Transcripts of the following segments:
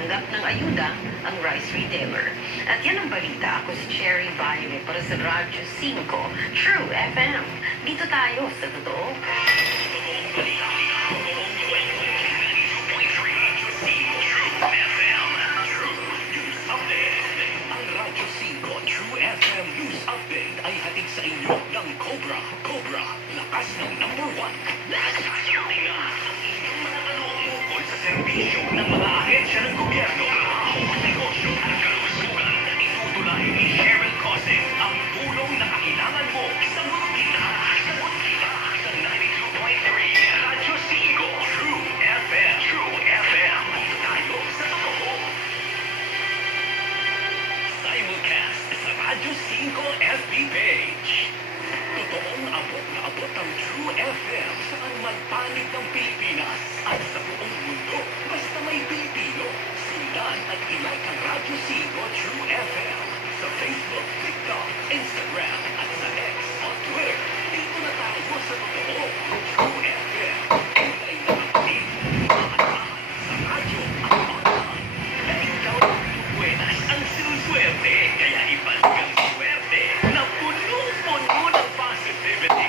nagtanggap ng ayuda ang rice retailer. At yan ang balita. Ako si Cherry Baile para sa Radyo 5 True FM. Dito tayo sa totoo. True FM News Update ay hatid sa inyo ng Cobra. Cobra, lakas ng number 1. Nagsasabi na ang inyong mga tanong tungkol sa serbisyo ng mga ahensya ng gobyerno, negosyo at kalusugan. Itutulay ni Cheryl Cosing ang tulong na kailangan mo. Sagot kita sa 92.3 Radyo 5 True FM. True FM. Tayo sa totoo. Simulcast sa Radyo 5 FB page. Totoong abot na abot ang True FM saan man panig ng Pilipinas at sa buong mundo. Basta may Pilipino, sundan at ilike ang Radyo 5 True FM sa Facebook, TikTok, Instagram at sa X o Twitter. Dito na tayo sa totoo. True FM. Kulay na aktif. Maasahan sa radyo at online. Dahil ikaw ang buenas ang sinuswerte. Kaya ibaligang swerte na puno-puno ng positivity.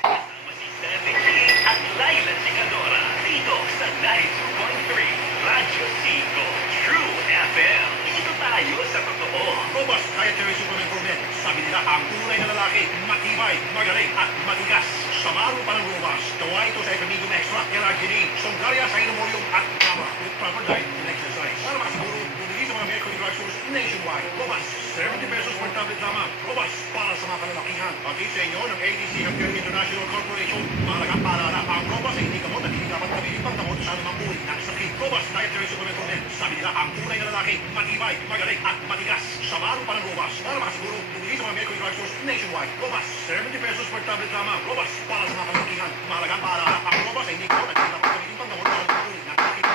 Kasama si Stanley King at Laila Chicadora dito sa 92.3 Radyo 5 True FM. Dito tayo sa totoo. Robust dietary supplement for men. Sabi nila ang tunay na lalaki, matibay, magaling at matigas. Samaro pa ng Robust. Gawa ito sa Epimigum Extra, L-Arginine, Songaria Sinomorium at Gamma with proper diet and exercise. Para makasiguro, bumili sa mga medical drugstores nationwide. Robust, 70 pesos per tablet lamang. Robust, para sa mga kalalakihan. Pati sa inyo ng ADC Healthcare International Corporation, mahalagang paalala, ang Robust ay hindi gamot at hindi dapat gamitin pang gamot sa anumang uri ng sakit. Robust dietary supplement for men. Sabi nila ang tunay na lalaki, matibay, magaling at matigas. Samaro pa ng Robust. Para makasiguro, bumili sa mga medical drugstores nationwide. Robust, 70 pesos per tablet lamang. Robust, para sa mga kalalakihan, mahalagang paalala, ang Robust ay hindi gamot at hindi dapat gamitin pang gamot sa anumang uri ng sakit.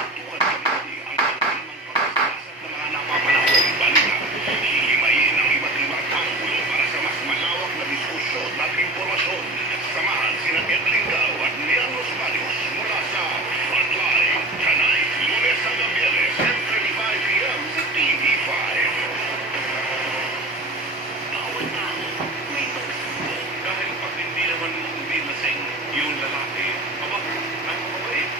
Hihimayin ang iba't ibang tanggulo para sa mas malawak na diskusyon at impormasyon. Samahan sina Edlin Gao at Nian Rosmalios mula sa Frontline. Tonight, Lunes hanggang Biyernes, 10:35 p.m. sa TV5. Bawat tao may pagsuko. Dahil pag hindi naman umilasing yung lalaki, aba, ang mabait.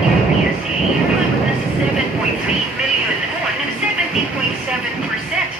according to PSA, umabot na sa 7.3 million o ng 17.7%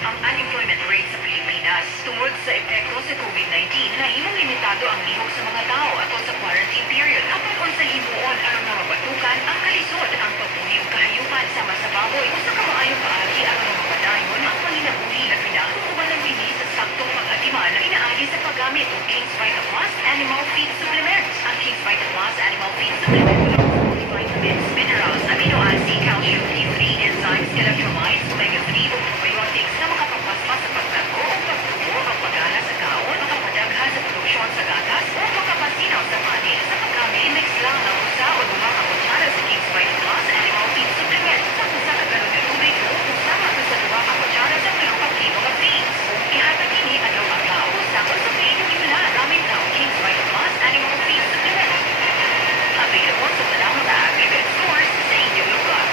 ang unemployment rate sa Pilipinas tungod sa epekto sa COVID-19 na himong limitado ang lihok sa mga tao ato sa quarantine period. Apan kung sa limuon aron na mabatukan ang kalisod ang pagpuli ug kahayupan sama sa baboy usa ka maayong paagi aron na mapadayon ang panginabuhi na pinakatuban ng bini sa saktong pag-atiman na inaagi sa paggamit ng King's Vita Plus Animal Feed Supplement. Ang King's Vita Plus Animal Feed Supplement vitamins, minerals, amino acid, calcium, Q3, enzymes, electrolytes, omega-3 o probiotics na makapagpaspas sa pagtago o pagtubo ang pagana sa kaon, makapadagha sa produksyon sa gatas o makapasinaw sa panin sa paggamit. Mix lang ang usa o duha ka kutsara sa King's Vita Plus Animal Feed Supplement sa usa ka galon ng tubig o usama ka sa duha ka kutsara sa 2 kilo ka feeds. Ihatag kini adlaw-adlaw sa feed nila gamit ang King's Vita Plus Animal Feed Supplement. Available sa mga agricultural stores sa inyong lugar.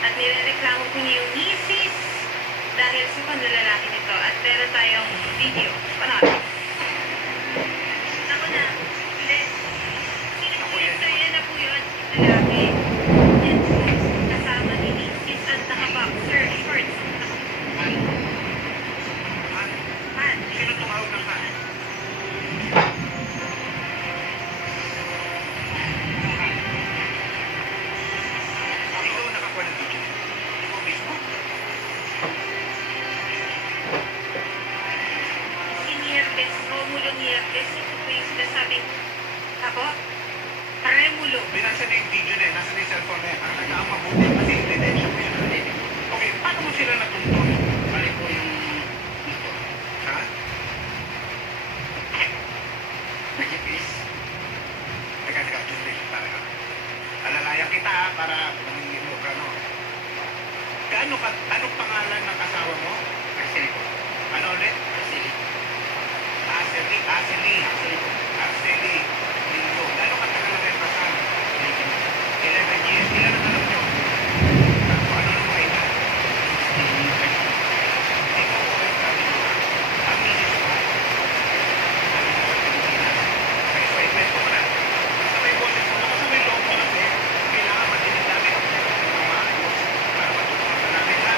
At nirereklamo ko niya yung misis dahil sa panlalaki nito. At meron tayong video. Panalo. Ako na. Hindi. Sino po yun? So, yan na po yun. Lalaki. Yan po. Kasama ni misis at naka-boxer shorts. Han. Sino tumawag ng Han? Ikaw ang nakakuha ng video. Ikaw mismo. Si Nieves. Romulo Nieves. Ito po yung sinasabing ako. Remulo. Binasa na yung video na yun. Nasa na yung cellphone na yun. Ang nagkakamabuti kasi ebidensya mo yun. Okay, paano mo sila natuntun? Balik ko yung dito. Ha? Nagipis? Teka, tuloy para. Alalayan kita ha, para mamingin mo ka, no? Anong pangalan ng asawa mo? Arceli po. Ano ulit? Arceli. Arceli. Arceli. Lino. Gano'ng katagal na kayo kasal? 11 years. Ilan ang alam nyo? Ano nang mga edad? Ikaw po ay sabi mo. Ang misis mo. Ay, so i-kwento ko na. Basta may boses mo. Basta may loob mo kasi. Kailangan matinig namin. Para matutunan namin ha.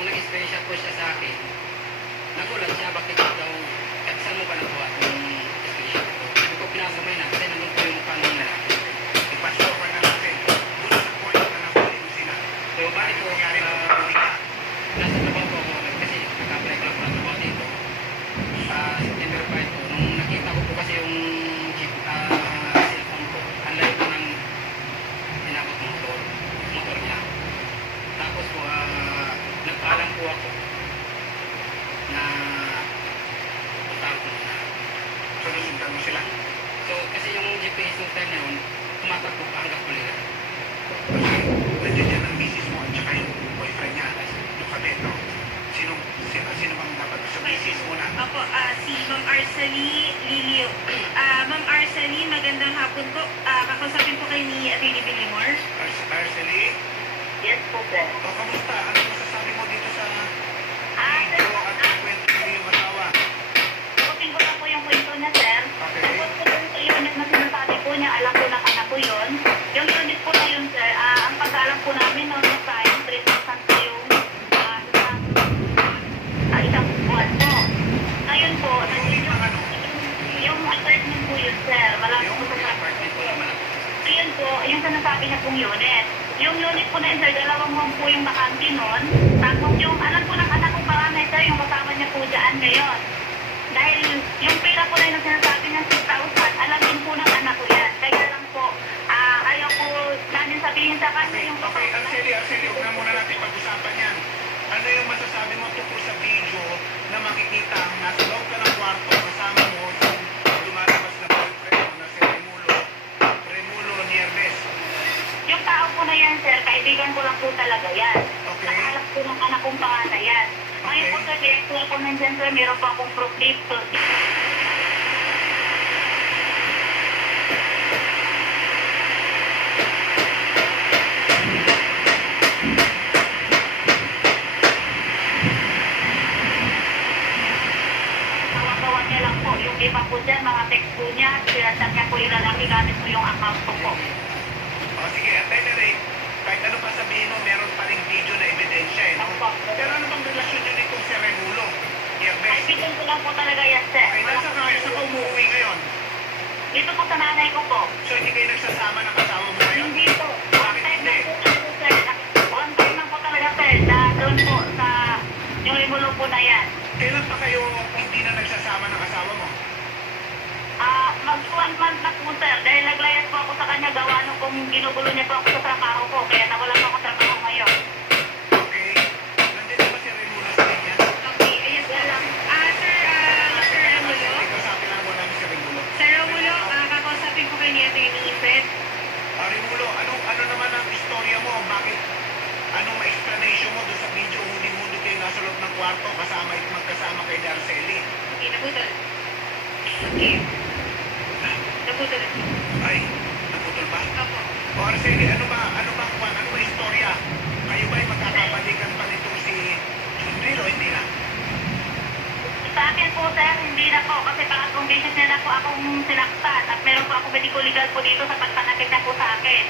nung nag-special po siya sa akin, nagulat siya, bakit daw, saan mo ba nakuha itong special ko? Sabi ko, pinasamay na, kasi nandun po yung mukha ng lalaki. Ipasok ka na natin. Doon sa point na nahuli mo sila. So, bali po, Nangyari na nasa trabaho po ako, kasi nag-apply ko lang po ng trabaho dito. September 5 po, nung nakita ko po kasi yung jeep, cellphone ko, ang layo po ng tinakot ng motor niya. Tapos po, nagpaalam po ako na puntahan ko muna. So, nasundan mo sila. So, kasi yung GPS nung time na yun, tumatakbo ka hanggang Pulilan. Kasi, nandiyan yan ang misis mo at saka yung boyfriend niya. Yung kabit, no? Sino bang dapat sa misis mo na? Opo, si Ma'am Arcely Lilio. Ma'am Arcely, magandang hapon po. Kakausapin po kayo ni Atty. Bilimor. Arcely? Yes po, sir. O, kamusta? Ano masasabi mo dito sa Sir, video at ang kwento ng iyong asawa? Putin ko na po yung kwento niya, sir. Okay. Tapos po yung unit na sinasabi po niya, alam ko ng anak ko yun. Yung unit po na yun, sir, ang pag-alam po namin noon na time, 3,000 po yung isang buwan po. Ngayon po, yung apartment po yun, sir. Wala po sa Apartment ko lang malapit. Ayun po, yung sinasabi niya pong unit. Yung unit po na yun, sir, dalawang room po yung bakante nun. Tapos yung alam po ng anak kong panganay, sir, yung kasama niya po dyan ngayon. Dahil yung pera po na yun ang sinasabi niya 6,000, alam din po ng anak ko yan. Kaya lang po, ayaw po namin sabihin sa kanya yung Okay, Arcely, huwag na muna natin pag-usapan yan. Ano yung masasabi mo tungkol sa video na makikita ang nasa loob ka ng kwarto kasama mo yung lumalabas na boyfriend mo na si Remulo Nieves? Yung tao po na yan, sir, kaibigan ko lang po talaga yan. Okay. Nakahalap po ng anak kong panganay yan. Ngayon po, sir, director ko nandyan, sir, meron po akong proof dito. Tawa-tawa niya lang po. Yung iba po dyan, mga text po niya, sinasad niya po yung lalaki gamit po yung account ko po. O sige, at any rate, kahit ano pa sabihin mo, meron pa ring video na ebidensya eh, no? Opo. Pero ano bang relasyon nyo nitong si Remulo Nieves? Kaibigan ko lang po talaga yan, sir. Okay, nasa ka umuwi ngayon? Dito po sa nanay ko po. So hindi kayo nagsasama ng asawa mo ngayon? Hindi po. Bakit hindi? One time lang po talaga, sir, na doon po sa yung limulo po na yan. Kailan pa kayo hindi na nagsasama ng asawa mo? Mag-1 month na po, sir. Dahil naglayas po ako sa kanya, gawa nung kung ginugulo niya po ako sa trabaho ko. Kaya nawala po ako trabaho ngayon. Okay. Nandito ba si Remulo sa linya? Okay, ayun po lang. Sir Romulo. Kausapin lang mo namin si Remulo. Sir Romulo, kakausapin po kayo ni Atty. Fred. Remulo, ano naman ang istorya mo? Bakit? Anong explanation mo doon sa video? Huli-huli kayo nasa loob ng kwarto magkasama kay Arcely. Okay, naputol. Okay. Naputol. Ay, naputol ba? Opo. O Arcely, ano ba istorya? Kayo ba'y magkakabalikan pa nitong si Jundril o hindi na? Sa akin po, sir, hindi na po. Kasi pangatlong beses niya na po akong sinaktan. At meron po akong medical legal po dito sa pagpanakit na po sa akin.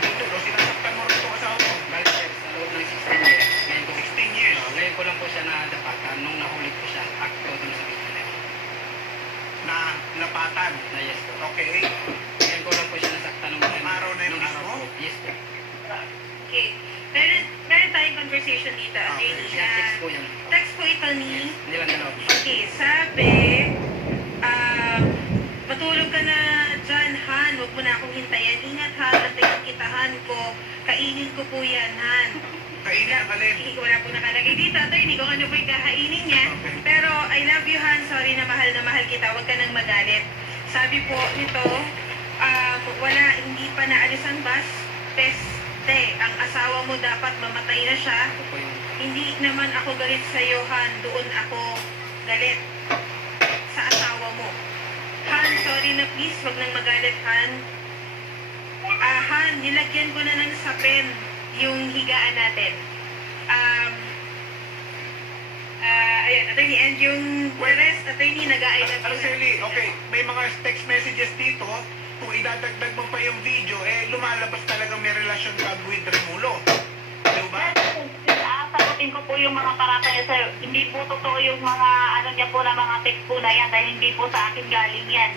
Jundril, o sinasaktan mo rin itong asawa mo? Bali, sir, sa loob ng 16 years, ngayon ko, 16 years. ngayon ko lang po siya nadapatan nung nahuli ko siya, akto dun sa video na yun. Na lapatan. Na yes po. Okay. Ngayon ko lang po siya nasaktan nung Nung araw na yun nung araw mismo? po. Yes po. Okay. Meron tayong conversation dito, Okay. Atty. Siya text po yan. Text po ito ni... Nilang dalawa. Okay, sabi, matulog ka na dyan, Han. Huwag mo na akong hintayan. Ingat, Han. Antayin kita, Han ko. Kainin ko po yan, Han. Kainin ang alin. Wala po nakalagay dito, attorney, kung ano po yung kakainin niya. Okay. Pero, I love you, Han. Sorry na mahal kita. Huwag ka nang magalit. Sabi po nito, wala, hindi pa naalis ang bus. Peste. Ang asawa mo dapat mamatay na siya. Ito po yung Hindi naman ako galit sa iyo, Han. Doon ako galit sa asawa mo. Han, sorry na please. Wag nang magalit, Han. Han, nilagyan ko na ng sapin yung higaan natin. Ayan, attorney. And yung rest, attorney, nag-I love you. Arcely, okay, may mga text messages dito. Kung idadagdag mo pa yung video, lumalabas talagang may relasyon ka with Remulo. Di ba? Sagot sasagutin ko po yung mga parata niya, sir. Hindi po totoo yung mga ano niya po na mga text po na yan dahil hindi po sa akin galing yan.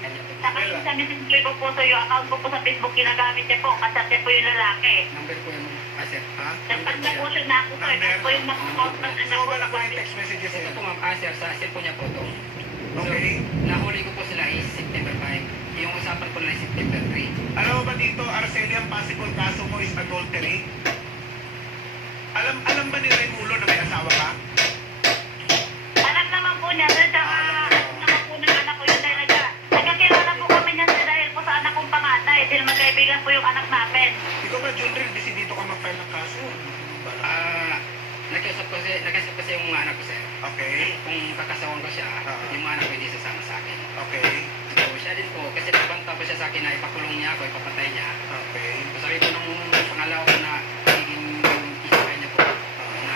Saka yung sa messenger ko po, sir, yung account ko po sa Facebook, ginagamit niya po. Kasat niya po yung lalaki. Number po yung sir. Ha? Nagpag na po siya na ako, sir. Number? Ito po yung account ng anak So, ko. wala ko yung text messages Ito niya. po ma'am, sir, sa cellphone niya po to. Okay. So, nahuli ko po sila is September 5. Yung usapan ko na is September 3. Alam mo ba dito, Araceli, ang possible kaso mo is adultery? Alam ba ni Raimulo na may asawa ka? Alam naman po niya, sir. Saka alam naman po ng anak ko yun dahil nagkakilala po kami niyan, sir, dahil po sa anak kong panganay. Dahil magkaibigan po yung anak namin. Ikaw ba, Junril, busy dito ka mag-file ng kaso? Nag-usap kasi yung mga anak ko sir. Okay. Kung kakasawan ko siya, yung mga anak ko hindi sasama sa akin. Okay. So siya din po, kasi nabanta po siya sa akin na ipakulong niya ako, ipapatay niya. Okay. So sabi ko nung pangalawa ko na magiging isipay niya po na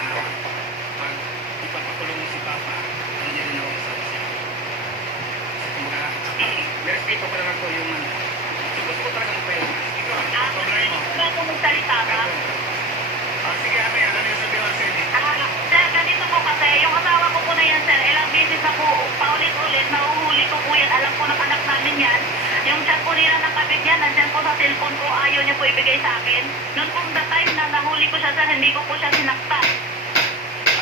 pag ipapakulong mo si Papa, hindi rin ako kasama siya. So kumbaga, may respeto ko naman po yung ano. So gusto ko talaga po yung Ikaw, problema mo. Sir, kung magsalita ba? Sige, ano yan? Ano yung sabi, Araceli? Sir, ganito po kasi, yung asawa ko po na yan, sir, ilang beses na po, paulit-ulit, nahuhuli ko po yan, alam po ng anak namin yan. Yung chat po nila ng kabit niya, nandyan po sa cellphone ko, ayaw niya po ibigay sa akin. Noon po the time na nahuli ko siya, sir, hindi ko po siya sinaktan.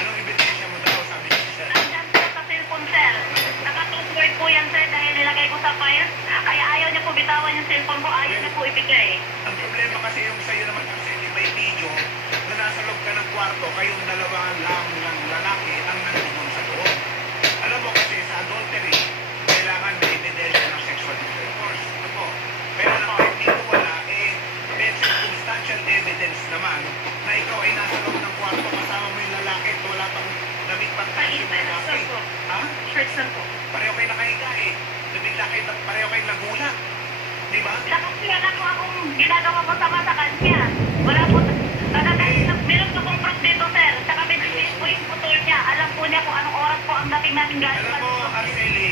Anong ebidensya mo daw, sabi niya siya? Nandyan po sa cellphone, sir. Naka-password po yan, sir, dahil nilagay ko sa file. Kaya ayaw niya po bitawan yung cellphone ko, ayaw niya po ibigay. Ang problema kasi yung sa'yo naman, Araceli, may video na nasa loob ka ng kwarto, kayong dalawa lang ng lalaki ang nandun sa loob. Alam mo kasi sa adultery, kailangan may ebidensya ng sexual intercourse. Ano po? Pero na kahit dito wala, may circumstantial evidence naman na ikaw ay nasa loob ng kwarto kasama mo yung lalaki at wala pang damit pantay yung lalaki. Ha? Shorts lang po. Pareho kayo nakahiga eh. Nabigla kayo, pareho kayo nagulat. Di ba? Saka wala po akong ginagawa ko sama sa kanya. Wala po. Meron po kong proof dito, sir. Saka may GPS po yung motor niya. Alam po niya kung anong oras po ang dating namin galing. Alam mo, Araceli,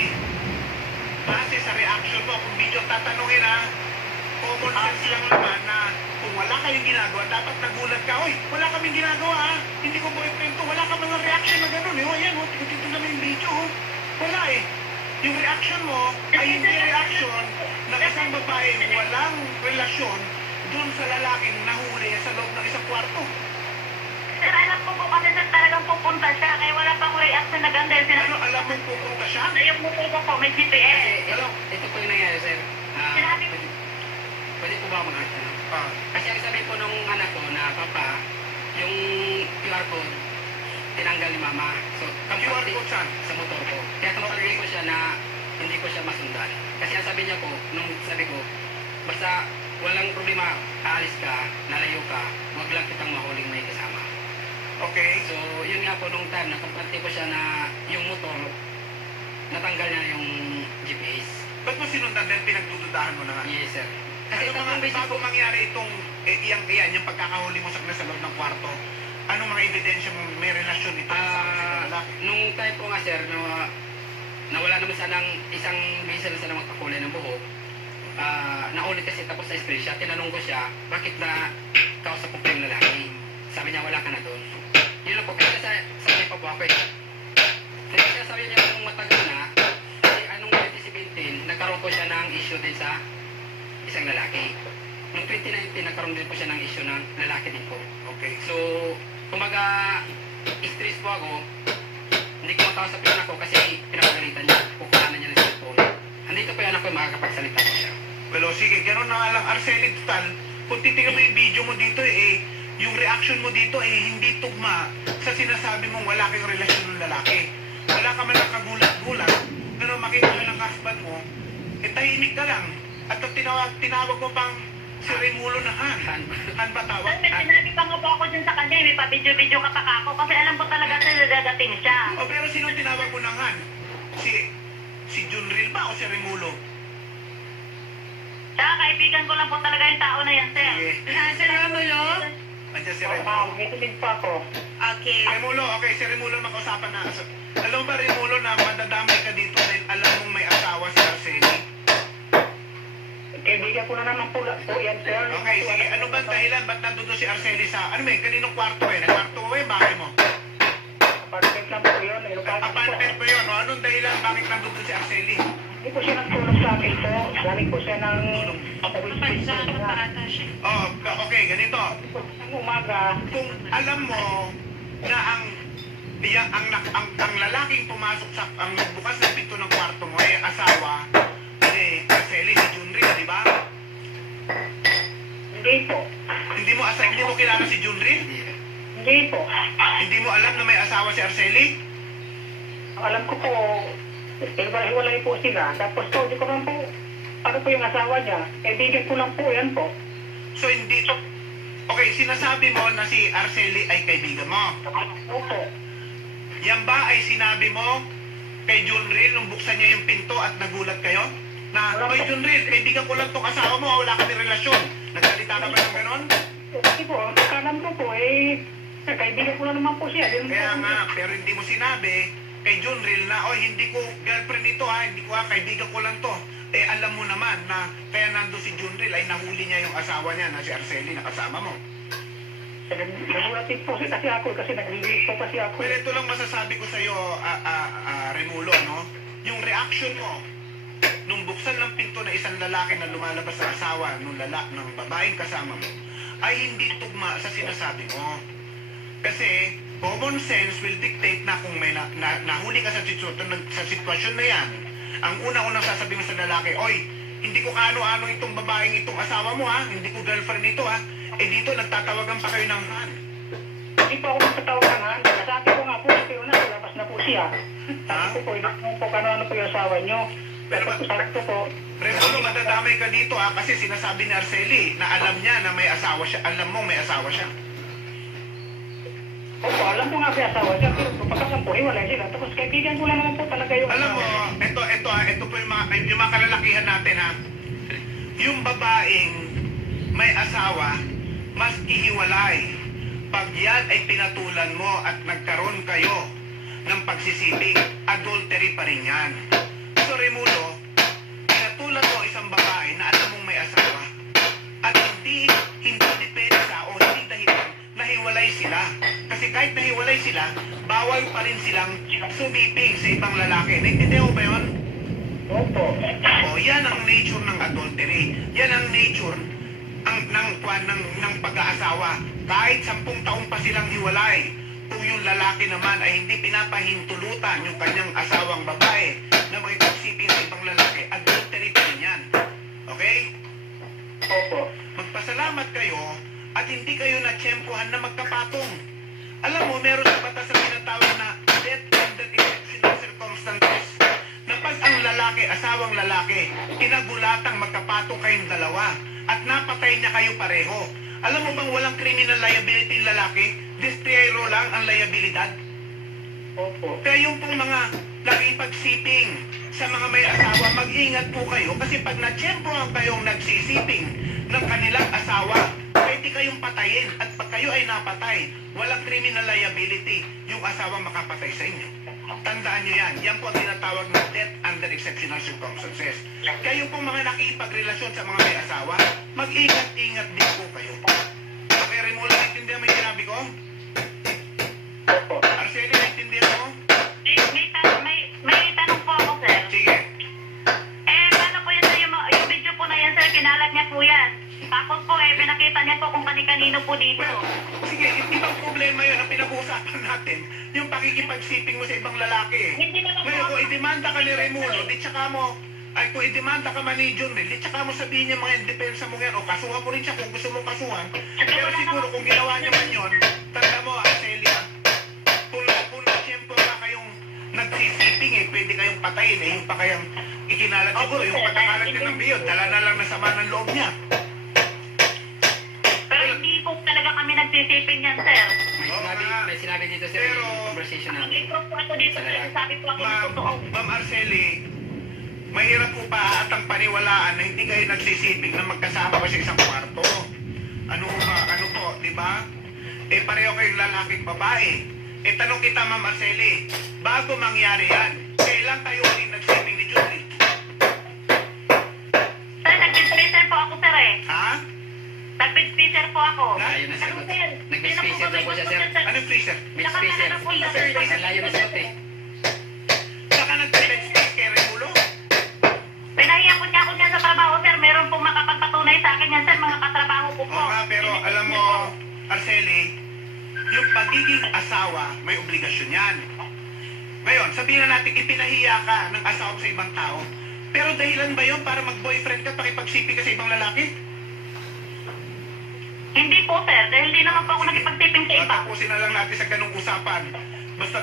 base sa reaction mo, kung video tatanungin ha, common sense lang naman na kung wala kayong ginagawa, dapat nagulat ka, oy, wala kaming ginagawa ha, hindi ko boyfriend to, wala ka mga reaction na gano'n eh, o yan, o, tignan naman yung video, oh. Wala eh. Yung reaction mo ay hindi reaction ng isang babaeng walang relasyon dun sa lalaking nahuli sa loob ng isang kwarto. Sir, alam ko po kasi sir talagang pupunta siya. Kaya wala pang reaction na ganda. Ano, alam mo pupunta siya? Na yung motor ko po, may GPS. Kasi ito po yung nangyari sir. Sinabi ko, Pwede po ba ako mag-act? Ah, Kasi ang sabi po nung anak ko na papa, yung QR code, tinanggal ni mama. So, QR code saan? sa motor ko. Kaya kampante ko siya na hindi ko siya masundan. Kasi ang sabi niya po, nung sabi ko, basta walang problema, aalis ka, nalayo ka, wag lang kitang mahuling may kasama. okay. So, yun nga po nung time, nakampante ko siya na yung motor, natanggal niya yung GPS. Ba't mo sinundan din pinagdududahan mo na nga? Yes, sir. Kasi Ano mga tatlong beses bago po, mangyari itong iyan, yung pagkakahuli mo sa loob ng kwarto, anong mga ebidensya mo may relasyon ito sa lalaki? nung time po nga, sir, na wala naman sanang isang beses na sana magkakulay ng buhok, naulit kasi tapos sa screenshot, tinanong ko siya, bakit na kausap ko yung lalaki? Sabi niya, wala ka na doon. Yun lang po, kaya sabi pa po ako eh. Kasi sabi niya kung matagal na, kasi anong 2017, nagkaroon po siya ng issue din sa isang lalaki. Noong 2019, nagkaroon din po siya ng issue ng lalaki din po. Okay. So, kumaga, stress po ako, hindi ko makausap yung anak ko kasi pinapagalitan niya, kukuhanan niya ng cellphone. Andito po yung anak ko, makakapagsalita po siya. Well, sige, gano'n na nga lang, Arceli, total, kung titignan mo yung video mo dito, yung reaction mo dito, hindi tugma sa sinasabi mong wala kayong relasyon ng lalaki. Wala ka man lang kagulat-gulat, pero makita ka ng husband mo, tahimik ka lang. At ang tinawag mo pang si Raimulo na Han. Han ba tawag? sir, may sinabi pa nga po ako dyan sa kanya. May pa-video-video ka pa kako. Kasi alam ko talaga sir, dadating siya. O pero sino tinawag mo ng Han? Si Junril ba o si Raimulo? Saka kaibigan ko lang po talaga yung tao na yan, sir. Sige. Sir Romulo? Andiyan si Raimulo. May pa ako. Okay. Raimulo, okay, si Raimulo makausapan na. Alam mo ba, Raimulo, na madadamay ka dito dahil alam mong may asawa si Arceli? Kaibigan ko na naman po yan, sir. Okay, sige. Ano ba ang dahilan? Ba't nandun si Arceli sa... Ano may, kaninong kwarto eh? Kwarto mo eh, bahay mo? bakit nandun si Arceli? Hindi po siya nagtulong sa akin po. Galing po siya ng Mapagsahan pa ata siya. Oh, okay, ganito. ng umaga. Kung alam mo na ang lalaking pumasok sa ang nagbukas ng pinto ng kwarto mo ay asawa ni Arceli, si Junri, di ba? Hindi po. Hindi mo kilala si Junri? Hindi po. Hindi mo alam na may asawa si Arceli? Ang alam ko po, hiwalay po sila. Tapos po, di ko lang po, ano po yung asawa niya. Kaibigan ko lang po yan po. So hindi okay, sinasabi mo na si Arceli ay kaibigan mo. Opo. Yan ba ay sinabi mo kay Junril nung buksan niya yung pinto at nagulat kayo? Na, oy Junril, kaibigan ko lang tong asawa mo, wala kami relasyon. Nagsalita ka ba ng ganon? Kasi po, ang kalam ko po, kaibigan ko lang naman po siya. Kaya nga, pero hindi mo sinabi kay Junril na, oy, hindi ko girlfriend ito ha, hindi ko kaibigan ko lang to. Eh, alam mo naman na kaya nando si Junril ay nahuli niya yung asawa niya na si Arceli na kasama mo. Nagulat din po kasi ako, kasi nag-release po kasi ako. Well, ito lang masasabi ko sa iyo, Remulo, no? Yung reaction mo nung buksan ng pinto na isang lalaki na lumalabas sa asawa ng babaeng kasama mo ay hindi tugma sa sinasabi mo. Kasi common sense will dictate na kung may nahuli ka sa sitwasyon na yan, ang unang-unang sasabihin mo sa lalaki, oy, hindi ko kaano-ano itong babaeng itong asawa mo ha, hindi ko girlfriend ito ha, eh dito nagtatawagan pa kayo ng han. Hindi po ako magtatawagan ha. Nasabi ko nga po, pero nalabas na po siya. Sabi ko po, hindi po ano po yung asawa niyo. Pero sabi ko po, Remulo, madadamay ka dito ha, kasi sinasabi ni Arceli na alam niya na may asawa siya, alam mo may asawa siya. opo, alam ko nga siya asawa siya, pero pagkakang po, hiwalay sila. Tapos kaibigan ko lang naman po talaga yung Alam mo, ito po yung mga kalalakihan natin ha. Yung babaeng may asawa, mas ihiwalay. Pag yan ay pinatulan mo at nagkaroon kayo ng pagsisibing, adultery pa rin yan. So Remulo, pinatulan mo isang babae na alam mong may asawa. At hindi depende sa o hindi dahilan nahiwalay sila. Kasi kahit nahiwalay sila, bawal pa rin silang sumiping sa ibang lalaki. Naintindihan mo ba yun? Opo. O, yan ang nature ng adultery. Yan ang nature ng pag-aasawa. Kahit 10 taon pa silang hiwalay, kung yung lalaki naman ay hindi pinapahintulutan yung kanyang asawang babae na makipagsiping sa ibang lalaki, adultery pa rin yan. Okay? Opo. Magpasalamat kayo at hindi kayo natsyempohan na magkapatong. Alam mo, meron sa batas na tinatawag na death under exceptional circumstances. Na pag ang lalaki, asawang lalaki, kinagulatang magkapatong kayong dalawa at napatay niya kayo pareho. Alam mo bang walang criminal liability yung lalaki? Distriero lang ang liabilidad. Opo. Kaya yung pong mga nakipagsiping sa mga may asawa, mag-ingat po kayo kasi pag natsyempohan kayong nagsisiping ng kanilang asawa, pwede kayong patayin at pag kayo ay napatay, walang criminal liability yung asawa makapatay sa inyo. Tandaan nyo yan. Yan po ang tinatawag na death under exceptional circumstances. Kayo pong mga nakipagrelasyon sa mga may asawa, mag-ingat-ingat din po kayo. Okay, Remulo, naintindihan mo yung sinabi ko? Opo. Arceli, naintindihan mo? May tanong po ako, sir. Sige. Paano po yun, sir? Yung video po na yan, sir, kinalat niya po yan. Tapos po, pinakita niya po kung kani-kanino po dito. Well, sige, ibang problema yun ang pinag-uusapan natin. Yung pakikipagsiping mo sa ibang lalaki. Hindi naman po Ngayon, ako- kung idemanda ka ni Remulo, di tsaka mo, ay kung idemanda ka man ni John Rin, di tsaka mo sabihin niya mga depensa mo yan, o kasuhan mo rin siya kung gusto mong kasuhan. Pero siguro kung ginawa niya man yun, tanda mo, Arcelia, kung na-tiyempo ka kayong nagsisiping pwede kayong patayin yung pa kayang ikinalat siguro, yung patakalat niya ng biyo, dala na lang na sama ng loob niya. Pero hindi po talaga kami nagsisipin yan, sir. May sinabi dito sa conversation namin. Nag-improve po ako dito, sir. Sabi po ako ng totoo. Ma'am Arceli, mahirap po pa at ang paniwalaan na hindi kayo nagsisiping na magkasama pa sa isang kwarto. Ano po, di ba? Pareho kayong lalaking babae. Tanong kita, Ma'am Arceli, bago mangyari yan, kailan kayo ulit nagsiping ni Judy? Sir, nag-spacer po ako, sir eh. Ha? Nag-spacer po ako. Layo na Ano, sagot. sir? Nag-spacer daw po siya, sir. Anong freezer? Mid-spacer. Nakakala po yun, sir. Ang layo na sagot eh. Saka nag-text pagiging asawa, may obligasyon yan. Ngayon, sabihin na natin ipinahiya ka ng asawa mo sa ibang tao. Pero dahilan ba yun para mag-boyfriend ka, pakipagsipi ka sa ibang lalaki? Hindi po, sir. Dahil hindi naman po ako nakipagtiping sa iba. Tapusin na lang natin sa ganung usapan. Basta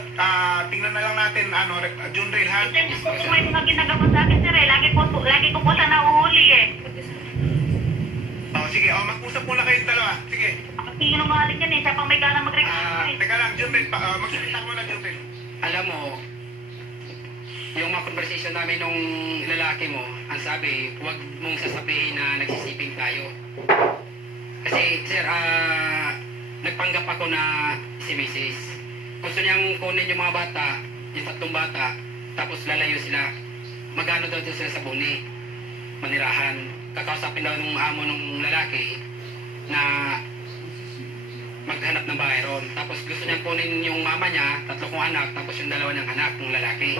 tingnan na lang natin, June Rail, ha? Hindi po kung may mga ginagawa sa akin, sir. Lagi ko po siya nahuhuli eh. Sige, mag-usap muna kayong dalawa. Sige. Sinungaling yan eh. Siya pang may galang mag-reklamo eh. Teka lang, June Rail, magsalita muna, June Rail. Alam mo, yung mga conversation namin nung lalaki mo, ang sabi, huwag mong sasabihin na nagsisiping tayo. Kasi, sir, nagpanggap ako na si Mrs. Gusto niyang kunin yung mga bata, yung 3 bata, tapos lalayo sila. Magano daw sila sa Buni, manirahan. Kakausapin daw ng amo ng lalaki na maghanap ng bahay ron. Tapos gusto niyang kunin yung mama niya, 3 kong anak, tapos yung 2 niyang anak ng lalaki.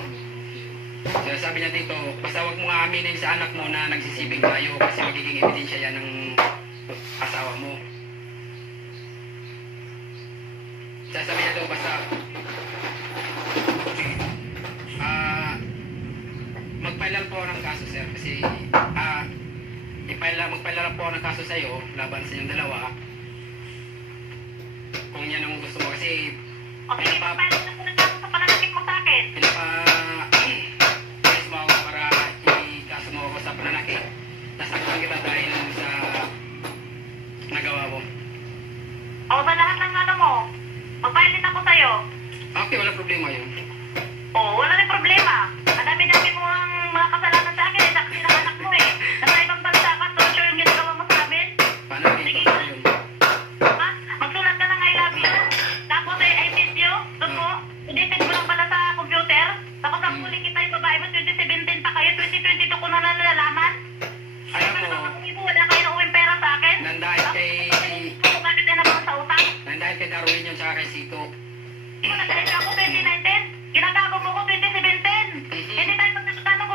So sabi niya dito, basta wag mo nga aminin sa anak mo na nagsisibing tayo kasi magiging ebidensya yan ng asawa mo. Sasabi niya daw basta mag-file lang po ako ng kaso, sir, kasi mag-file lang po ako ng kaso sa'yo laban sa inyong dalawa kung yan ang gusto mo kasi Okay, paano na po nagkaso sa pananakit mo sa akin? pinapa-press mo ako para ikaso mo ako sa pananakit. Nasaktan kita dahil sa nagawa mo. O sa lahat ng ano mo, mag-file din ako sa'yo. Okay, wala problema yun. Oo, wala rin problema. Ang dami-dami mo ang mga kasalanan sa akin. Saksi ng anak mo eh. Nasa ibang bansa ka, torture yung ginagawa mo sa amin. Paano rin ito yun? Ha? Magsulat ka ng I love you. Tapos I miss you. Doon mo, i-detect mo lang pala sa computer. Tapos ang huli kita yung babae mo, 2017 pa kayo, 2022 ko na nalalaman. Alam mo, Wala kayo na uwing pera sa akin. nandahil kay Bakit na naman sa utang? Darwin yun tsaka kay Sito. Nagsalita ako 2019. Ginagago mo ko 2017. Hindi tayo magkakatano ko.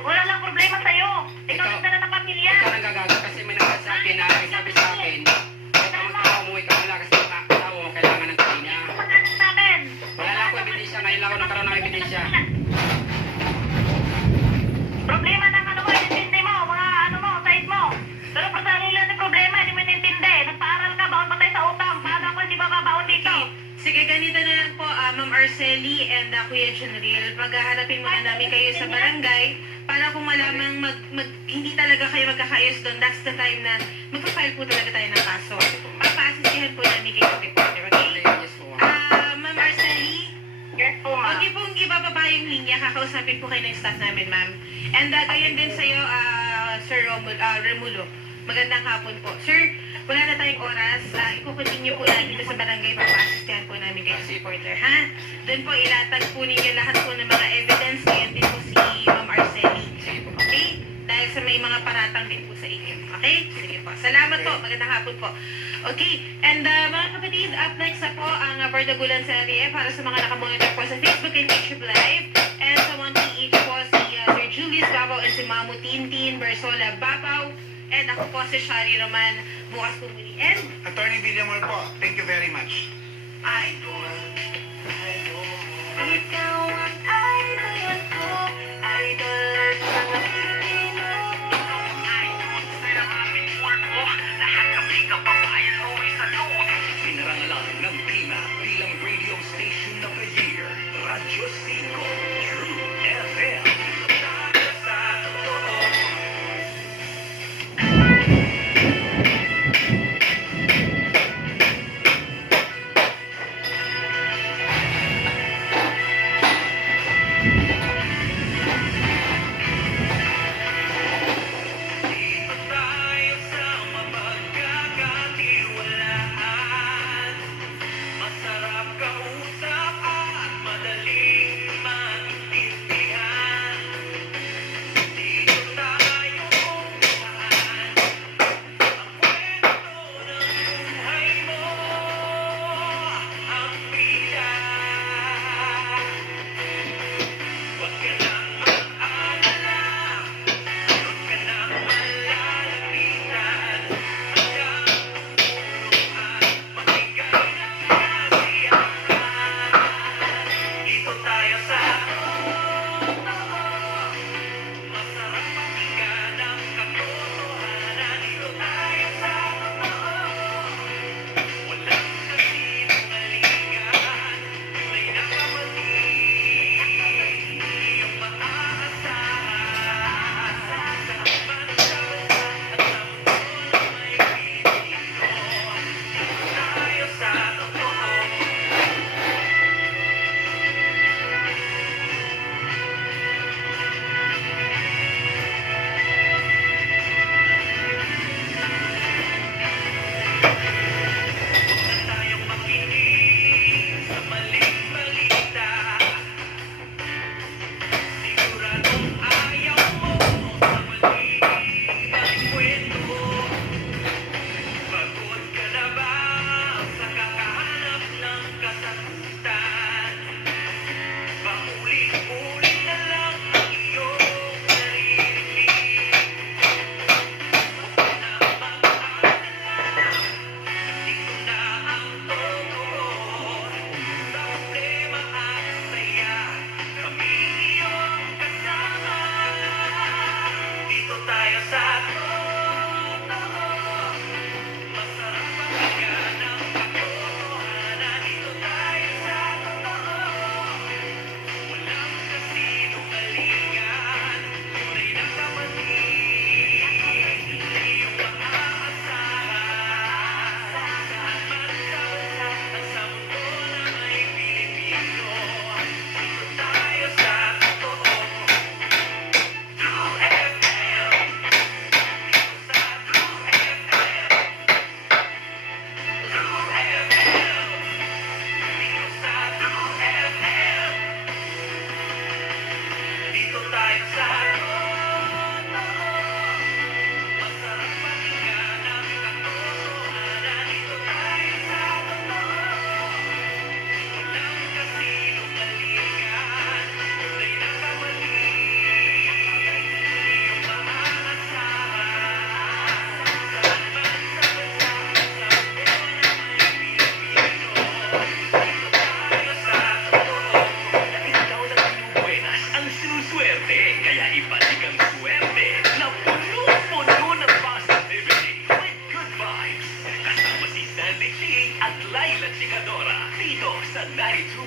Wala lang problema sa'yo. Ikaw Ikaw- nagdala ng pamilya. Ikaw nang gagaga kasi may nagsabi sa akin na sabi sa akin, umuwi ka wala kasi asawa mo kailangan ng kanya. Pagkakas sa akin. Wala lang ako ebidensya, ngayon lang ako nagkaroon ng ebidensya. Problema ng ano mo, intindi mo, mga ano mo, side mo. Pero sa sarili lang yung problema, hindi mo intindi. Nagpaaral ka, baon pa tayo sa utang. Paano ako hindi bababaon dito? Sige, ganito na lang po, Ma'am Arceli and Kuya Junril. Paghaharapin muna namin kayo sa barangay para kung malamang hindi talaga kayo magkakaayos doon, that's the time na magpa-file po talaga tayo ng kaso. Papa-assistíhan po namin kayo sa reporter, okay? Yes po. Ma'am Arceli, Yes po, ma. huwag niyo pong ibababa yung linya, kakausapin po kayo ng staff namin, ma'am. And gayon din sa'yo, Sir Remulo. Magandang hapon po. Sir, wala na tayong oras. Ikukontinue po natin dito sa barangay. Papa-assistíhan po namin kayo sa reporter, ha? Doon po ilatag po ninyo lahat po ng mga evidence. Ngayon din po si Ma'am Arceli. Okay? Dahil sa may mga paratang din po sa inyo. Okay? Sige po. Salamat po. Magandang hapon po. Okay. And mga kapatid, up next na po ang Bardagulan sa area para sa mga nakamonitor po sa Facebook and YouTube Live. And sa 1PH po si Sir Julius Babaw and si Mamu Tintin Bersola Babaw. And ako po si Shari Roman. Bukas po muli. And Attorney Villamor po, thank you very much. Ikaw ang idol ko, idol ng Pilipino. Pinarangalan ng Prima bilang Radio Station of the Year, Radyo 5, True FM. Dito tayo sa mapagkakatiwalaan. Masarap kausap at madaling maintindihan. Dito tayo kumuhaan ang kwento ng buhay mo. Ang bida. sa totoo. Masarap pakinggan ang katotohanan. Dito tayo sa totoo. Walang kasinungalingan. Tunay na kapatid. Hindi yung maaasahan. Saan man sa bansa at sa mundo na may Pilipino. Dito tayo sa totoo. True FM. Dito sa True FM. True FM. Dito sa True FM. Dito tayo sa totoo. Masarap pakinggan ang katotohanan. Dito tayo sa totoo. Walang kasinungalingan. Tunay na kapatid. Hindi yung maaasahan. Saan man sa bansa at sa mundo na may Pilipino. Dito tayo sa totoo. Ikaw lang ang buenas ang sinuswerte. Kaya ibalik ang swerte na puno-puno ng positivity with good vibes. Kasama si Stanley Chi at Laila Chicadora dito sa 92.3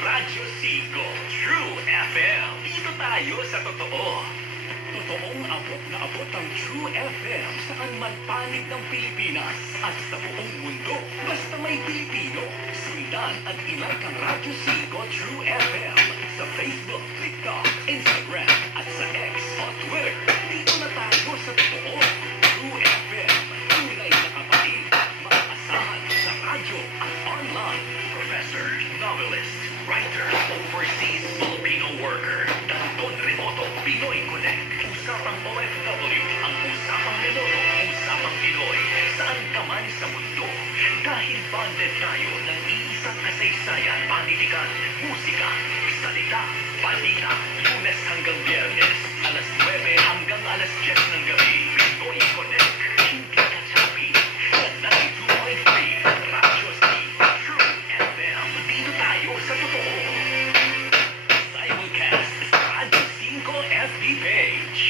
Radyo 5 True FM. Dito tayo sa totoo. Totoong abot na abot ang True FM saan man panig ng Pilipinas at sa buong mundo. Basta may Pilipino, sundan at ilike ang Radyo 5 True FM sa Facebook, TikTok, Instagram at sa X o Twitter. Dito na tayo sa totoo. True FM, tunay na kapatid, maasahan sa radyo at online. Professor, novelist, writer, overseas Filipino worker, Danton Remoto, Pinoy Connect. Usapang OFW, ang usapang Remoto, usapang Pinoy, saan ka man sa mundo. Dahil bonded tayo ng iisang kasaysayan, panitikan, musika, salita, balita, Lunes hanggang Biyernes, alas 9 hanggang alas 10 ng gabi. Pinoy Connect, hindi ka chapi. Sa 92.3, Radyo C, True FM. Dito tayo sa totoo. Simulcast sa Radyo 5 FB page.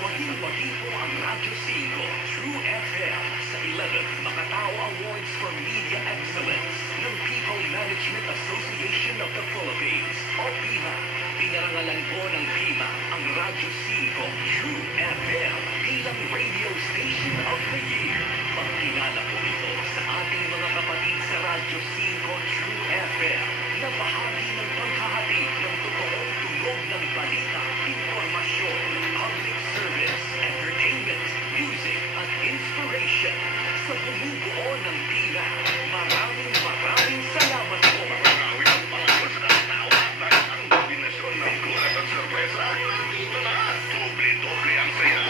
Wagi-wagi po ang Radyo 5 True FM sa 11th Macatao Awards for Media Excellence ng People Management Association of the Philippines o PIMA. Pinarangalan po ng PIMA ang Radyo 5 True FM bilang Radio Station of the Year. Pagkilala po ito sa ating mga kapatid sa Radyo 5 True FM na bahagi ng paghahatid ng totoong tunog ng balita, informasyon, public service, entertainment, music at inspiration. Sa bumubuo ng tira, maraming salamat po. Maraming ang pangalan sa katawa dahil ang kombinasyon ng gulat at sorpresa. Dito na, doble-doble ang saya.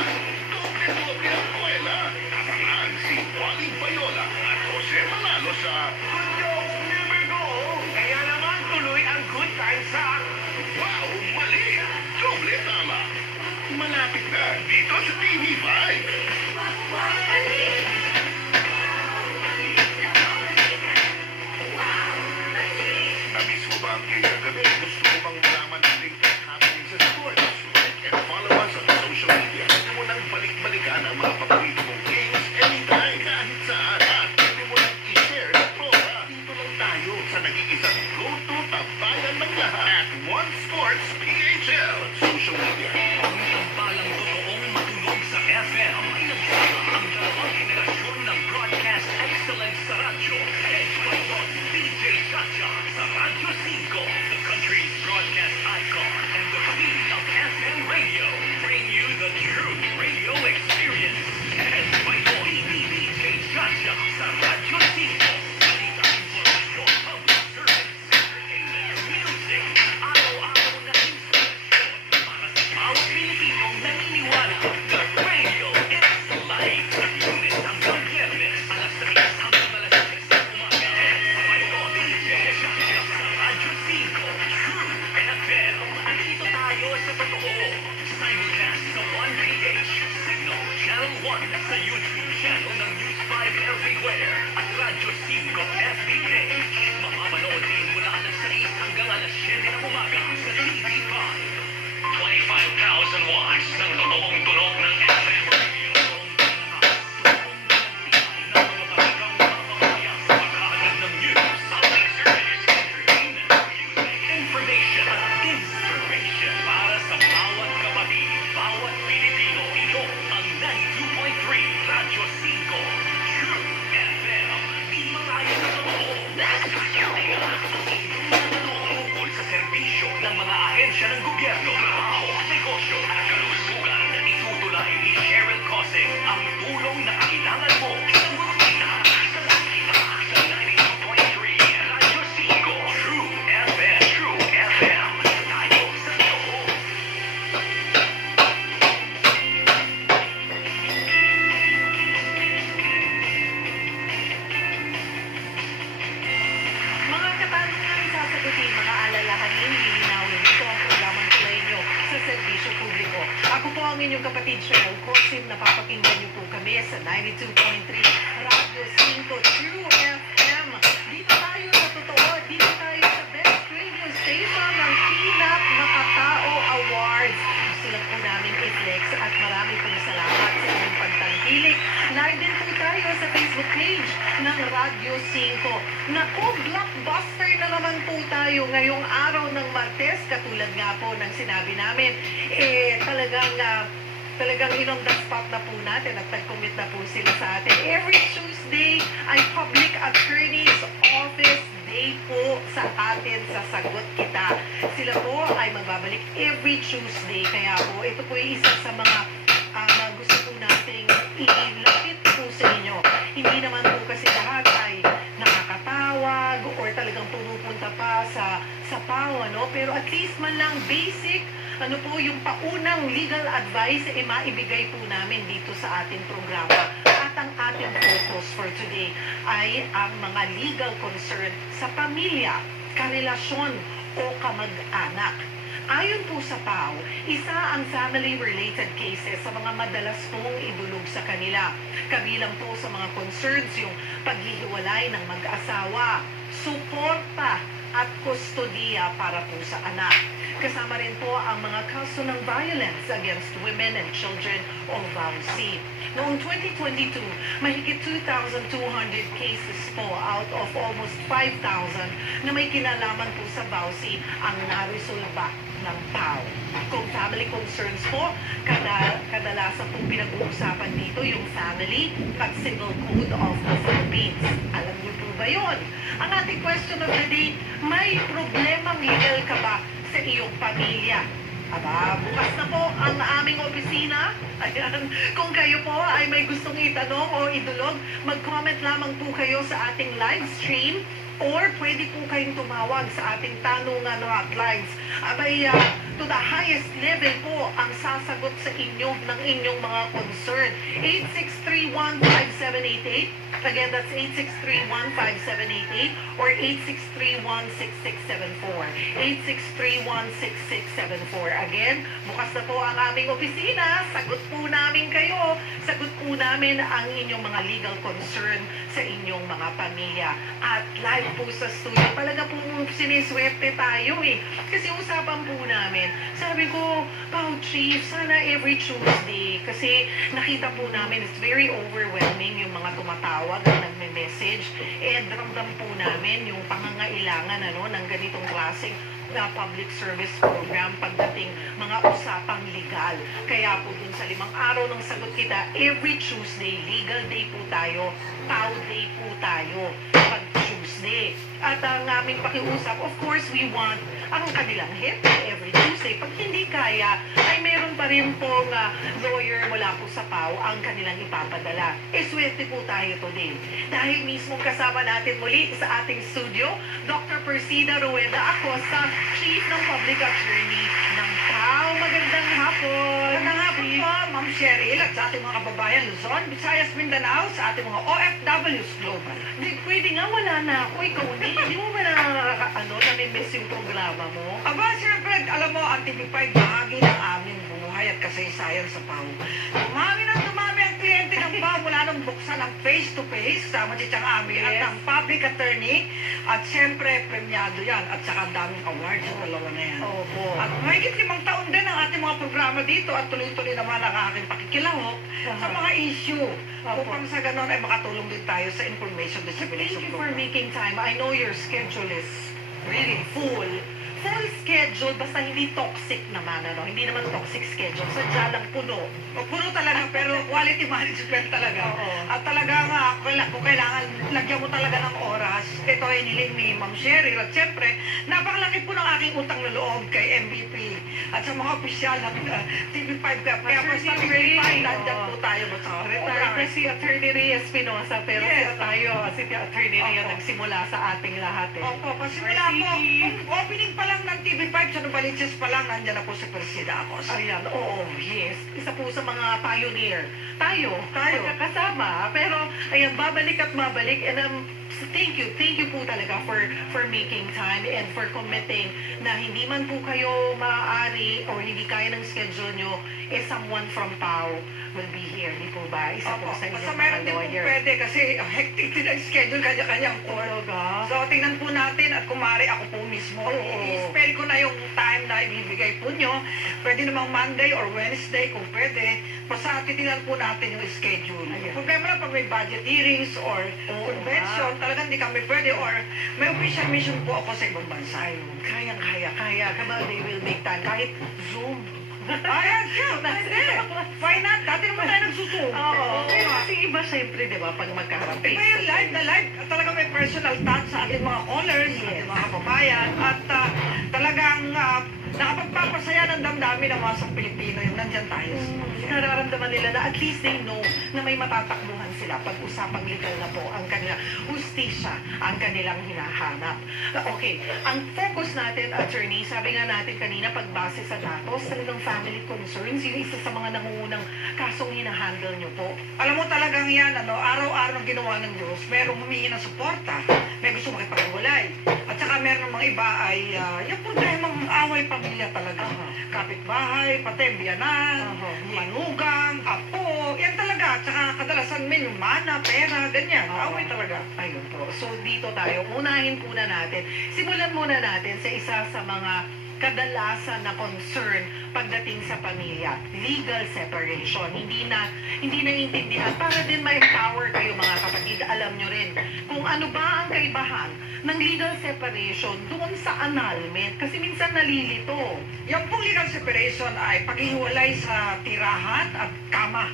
Doble-doble ang kwela. Abangan si Wally Bayola at Jose Manalo sa Good Jokes Never Go. Kaya naman tuloy ang good time sa Wow, mali! Doble tama. Malapit na dito sa TV5. Namiss mo ba ang kaya gabi? Gusto mo bang malaman ang latest happening sa sports? Like and follow us on social media. Pwede mo nang balik-balikan ang mga paborito mong games anytime, kahit saan. At pwede mo nang i-share na proba. Dito lang tayo sa nag-iisang go-to tambayan ng lahat. At One Sports PHL social media. Pangtambalang totoong matunog sa FM. Nagsama ang dalawang henerasyon ng broadcast excellence sa radyo. Edge Payon, DJ Chacha sa Radyo 5, the country's broadcast icon and the queen of FM radio. Bring you the true radio experience. Edge Payon, DJ Chacha sa Radyo 5. Balita, informasyon, public service, entertainment, music, araw-araw na inspirasyon para sa bawat Pilipinong naniniwala. The radio is life. Lunes hanggang Biyernes, alas 3 hanggang alas 10 ng umaga. Payon, DJ Chacha sa Radyo 5, True FM. Andito tayo sa totoo. Simulcast sa 1PH, Signal, Channel 1 sa YouTube channel ng News 5 everywhere at Radyo 5 FB page. Mapapanood din mula alas 6 hanggang alas 7 ng umaga sa TV5. 25,000 watts ng totoong tunog ng ng mga ahensya ng gobyerno, trabaho, negosyo at kalusugan. Itutulay ni Cheryl Cosing ang tulong na kailangan mo. Sagot kita sa Lakita sa 92.3 Radyo 5 True FM. True FM. Tayo sa totoo. Mga katanungan sasagutin, mga alalahanin, lilinawin. Ito ang programang play nyo sa serbisyo publiko. Ako po ang inyong kapatid, Cheryl Cosim. Napapakinggan niyo po kami sa 92.3 Radyo 5 True FM. Dito tayo sa totoo. Dito tayo sa Best Radio Station ng Kinap Makatao Awards. Gusto lang po namin i-flex at marami pong salamat sa inyong pagtangkilik. Live din po tayo sa Facebook page ng Radyo 5. Naku, blockbuster na naman po tayo ngayong araw ng Martes. Katulad nga po ng sinabi namin, talagang in on the spot na po natin at nag-commit na po sila sa atin. Every Tuesday ay Public Attorney's Office Day po sa atin sa Sagot Kita. Sila po ay magbabalik every Tuesday. Kaya po, ito po ay isa sa mga gusto po nating ilapit po sa inyo. Hindi naman po kasi lahat ay nakakatawag or talagang pumupunta pa sa PAO, ano? Pero at least man lang basic, ano po yung paunang legal advice ay maibigay po namin dito sa ating programa. At ang ating focus for today ay ang mga legal concern sa pamilya, karelasyon o kamag-anak. Ayon po sa PAO, isa ang family-related cases sa mga madalas pong idulog sa kanila. Kabilang po sa mga concerns yung paghihiwalay ng mag-asawa, suporta at kustodiya para po sa anak. Kasama rin po ang mga kaso ng violence against women and children o VAUC. Noong 2022, mahigit 2,200 cases po out of almost 5,000 na may kinalaman po sa VAUC ang naresolba ng PAO. Kung family concerns po, kadalasan po pinag-uusapan dito yung Family at Civil Code of the Philippines. Alam niyo po ba yun? Ang ating question of the day, may problemang legal ka ba sa iyong pamilya? Aba, bukas na po ang aming opisina. Ayan, kung kayo po ay may gustong itanong o idulog, mag-comment lamang po kayo sa ating live stream or pwede po kayong tumawag sa ating tanungan hotlines. Abay, to the highest level po ang sasagot sa inyo ng inyong mga concern. 86315788. Again, that's 86315788 or 86316674. 86316674. Again, bukas na po ang aming opisina. Sagot po namin kayo. Sagot po namin ang inyong mga legal concern sa inyong mga pamilya. At live po sa studio, talaga po siniswerte tayo eh. Kasi usapan po namin, sabi ko, Pao Chief, sana every Tuesday. Kasi nakita po namin, it's very overwhelming yung mga tumatawag at nagme-message. And ramdam po namin yung pangangailangan ng ganitong klaseng public service program pagdating mga usapang legal. Kaya po dun sa 5 araw ng Sagot Kita, every Tuesday, legal day po tayo, PAO day po tayo, pag Tuesday. At ang aming pakiusap, of course, we want ang kanilang help every Tuesday. Pag hindi kaya, ay meron pa rin pong lawyer mula po sa PAO ang kanilang ipapadala. Swerte po tayo today. Dahil mismo kasama natin muli sa ating studio, Dr. Persida Rueda Acosta, Chief ng Public Attorney ng PAO. Magandang hapon. Magandang hapon po, Ma'am Cheryl, at sa ating mga kababayan Luzon, Visayas, Mindanao, sa ating mga OFWs Global. Di, pwede nga wala na ako. Ikaw hindi mo ba nami-miss yung programa mo? Aba, siyempre, alam mo, ang TV5 bahagi ng aming buhay at kasaysayan sa PAO. Dumami ang kliyente ng PAO mula nung buksan ng face-to-face kasama si Chang Ami at Yes. ang public attorney. At siyempre, premiado yan at saka daming awards sa dalawa na yan. Opo. At mahigit 5 taon din ang ating mga programa dito at tuloy-tuloy naman ang aking pakikilahok sa mga issue. Upang sa ganon ay makatulong din tayo sa information Thank dissemination you for program. making time. I know your schedule is really full. Full schedule, basta hindi toxic naman, ano? Hindi naman toxic schedule. Sadya lang puno. O, puno talaga, pero quality management talaga. Oo. At talagang kung kailangan lagyan mo talaga ng oras, ito ay niling ni Ma'am Cheryl. At siyempre, napakalaki po ng aking utang na loob kay MVP at sa mga opisyal ng TV5. Kaya po sa Attorney TV5, Ray, nandyan oo. po tayo. Retired na si Attorney Reyes Espinosa, pero Yes. si Attorney Reyes Opo. nagsimula sa ating lahat eh. Opo, pasimula po. Kung opening pa lang ng TV5, sa Novaliches pa lang, nandyan na po si Persida Acos. Ayan, oo, yes. Isa po sa mga pioneer. Tayo. Magkakasama. Pero, ayan, babalik at babalik. And thank you po talaga for making time and for committing na hindi man po kayo maaari or hindi kaya ng schedule nyo, someone from PAO will be here. Di po ba? Isa po Opo, sa basta inyong meron mga din po lawyer. pwede kasi hectic din ang schedule, kanya-kanyang court. Talaga? So, tingnan po natin at kumari ako po mismo. Oo. I-spell ko na yung time na ibibigay po nyo. Pwede namang Monday or Wednesday kung pwede. Basta titingnan po natin yung schedule. Ayan. Problema lang pag may budget hearings or convention, talagang hindi kami pwede or may official mission po ako sa ibang bansa. Kaya. Kabal, they will make time. Kahit Zoom. Ayan, sure, pwede. Why not? Dati naman tayo nagsusubo. Oo. Kasi iba syempre, di ba, pag magkaharap Iba yung live na live. Talaga may personal touch sa ating mga callers, sa ating mga kababayan. At talagang nakapagpapasaya ng damdamin ng mga sa Pilipino yung nandyan tayo. Nararamdaman nila na at least they know na may matatakbuhan sila pag usapang legal na po ang kanila hustisya ang kanilang hinahanap. Okay, ang focus natin, attorney, sabi nga natin kanina, pagbase sa datos, talagang family concerns, yung isa sa mga nangungunang kasong hinahandle nyo po. Alam mo talagang yan, araw-araw ng ginawa ng Diyos, merong humingi ng suporta, may gusto makipaghiwalay. At saka meron ng mga iba ay yung problemang away pamilya talaga. Kapitbahay, pati biyanan, manugang, apo, yan talaga. At saka kadalasan min yung mana, pera, ganyan. Away talaga. Ayun po. So dito tayo, unahin muna natin. Simulan muna natin sa isa sa mga kadalasan na concern pagdating sa pamilya, legal separation. Hindi naiintindihan. Para din ma-empower kayo mga kapatid, alam nyo rin kung ano ba ang kaibahan ng legal separation doon sa annulment. Kasi minsan nalilito. Yung pong legal separation ay paghiwalay sa tirahan at kama.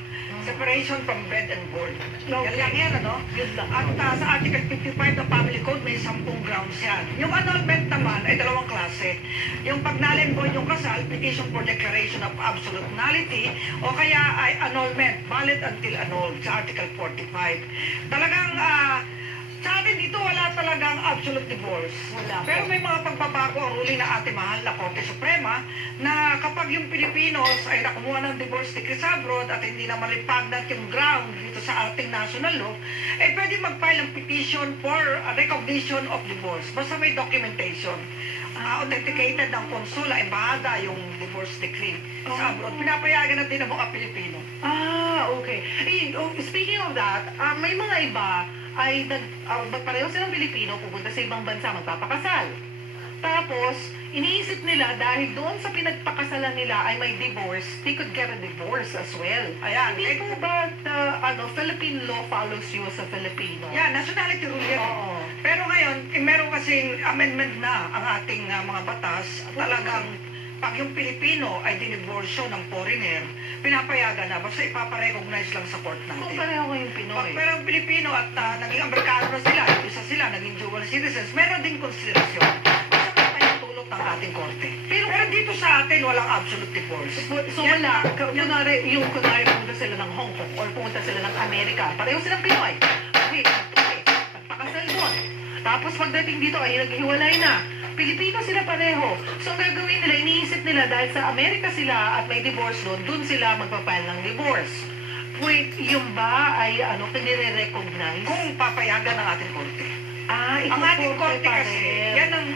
Separation from bed and board. Yan lang yan, ano? Yun lang. At sa Article 55 ng Family Code, may 10 grounds yan. Yung annulment naman ay dalawang klase. Yung pag null yung kasal, petition for declaration of absolute nullity, o kaya ay annulment, valid until annulled, sa Article 45. Talagang, sa atin dito, wala talagang absolute divorce. Wala. Pero may mga pagbabago ang ruling ng ating mahal na Korte Suprema na kapag yung Pilipinos ay nakumuha ng divorce decree sa abroad at hindi naman repugnant yung ground dito sa ating national law, eh pwede mag-file ng petition for recognition of divorce. Basta may documentation. Authenticated ng konsula, embahada yung divorce decree sa abroad. Pinapayagan na din ng mga Pilipino. Okay. Speaking of that, may mga iba ay pareho silang Pilipino, pupunta sa ibang bansa, magpapakasal. Tapos, iniisip nila dahil doon sa pinagpakasalan nila ay may divorce, they could get a divorce as well. Ayan. Hindi po ba Philippine law follows you as a Filipino? Yan, nationality rule yan. Oo. Pero ngayon, meron kasing amendment na ang ating mga batas. Talagang pag yung Pilipino ay diniborsyo ng foreigner, pinapayagan na, basta ipaparecognize lang sa court Kung natin. pareho kayong Pinoy. Pero ang Pilipino at naging Amerikano na sila, isa sila, naging dual citizens, meron din konsiderasyon. Basta may pahintulot ng ating korte. Pero dito sa atin, walang absolute divorce. So wala, kunwari pumunta sila ng Hong Kong or pumunta sila ng Amerika, pareho silang Pinoy. Okay, nagpakasal doon. Tapos pagdating dito ay naghiwalay na. Pilipino sila pareho. So ang gagawin nila, iniisip nila dahil sa Amerika sila at may divorce doon sila magpapile ng divorce. Wait, yung ba ay pinire-recognize? Kung papayagan ng ating korte. Ang Ang ating korte kasi, yan ang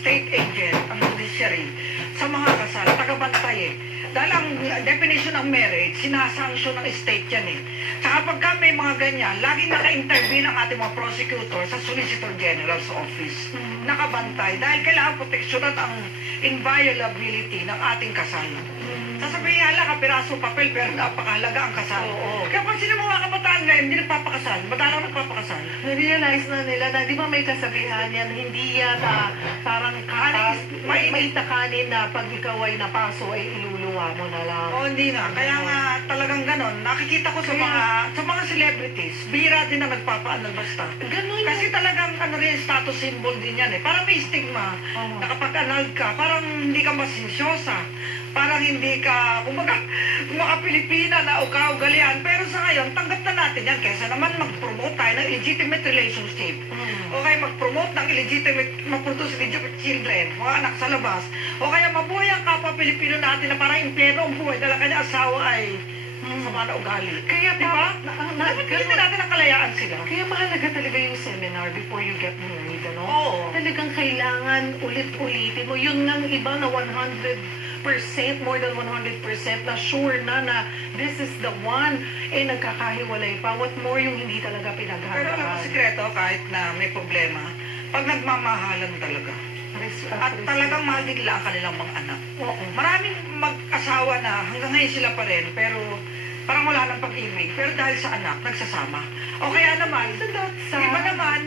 state agent, ang judiciary, sa mga kasal, tagabantay eh. Dahil ang definition ng marriage, sinasanction ng state yan eh. Saka pagka may mga ganyan, laging naka-intervene ang ating mga prosecutor sa Solicitor General's Office. Nakabantay. Dahil kailangan proteksyonan ang inviolability ng ating kasal. Sasabihin hala, kapiraso papel, pero napakahalaga ang kasal. Oo. Kaya pag sino mga kabataan ngayon, hindi nagpapakasal, madalang nagpapakasal. Na-realize na nila na, di ba may kasabihan yan, hindi yan parang May may takanin na pag ikaw ay napaso ay iluluwa mo na lang. O hindi nga, kaya nga talagang ganon. Nakikita ko sa mga celebrities, bira din na nagpapaanal basta. Ganun Kasi talagang ano rin, status symbol din yan eh. Parang may stigma na kapag anal ka, parang hindi ka masensyosa. Parang hindi ka, kumbaga Pilipina na ukaw-galian. Pero sa ngayon, tanggap na natin yan. Kesa naman mag-promote tayo ng legitimate relationship. O kaya mag-promote ng mag-produce legitimate children, mga anak sa labas. O kaya mabuhay ang kapwa Pilipino natin na parang impyerno ang buhay dahil kanya asawa ay sama na ugali. Kaya diba? dapat Dapat natin ang kalayaan sila. Kaya mahalaga talaga yung seminar before you get married, ano? Oo. Talagang kailangan ulit-ulitin mo. Yun ng iba na 100%, more than 100% na sure na this is the one, eh nagkakahiwalay pa. What more yung hindi talaga Pero alam mo, pinaghandaan. sikreto, kahit na may problema, pag nagmamahalan talaga, at talagang mahal nila ang kanilang mga anak. Oo. Maraming mag-asawa na hanggang ngayon sila pa rin, pero parang wala nang pag-ibig. Pero dahil sa anak, nagsasama. O kaya naman, iba naman,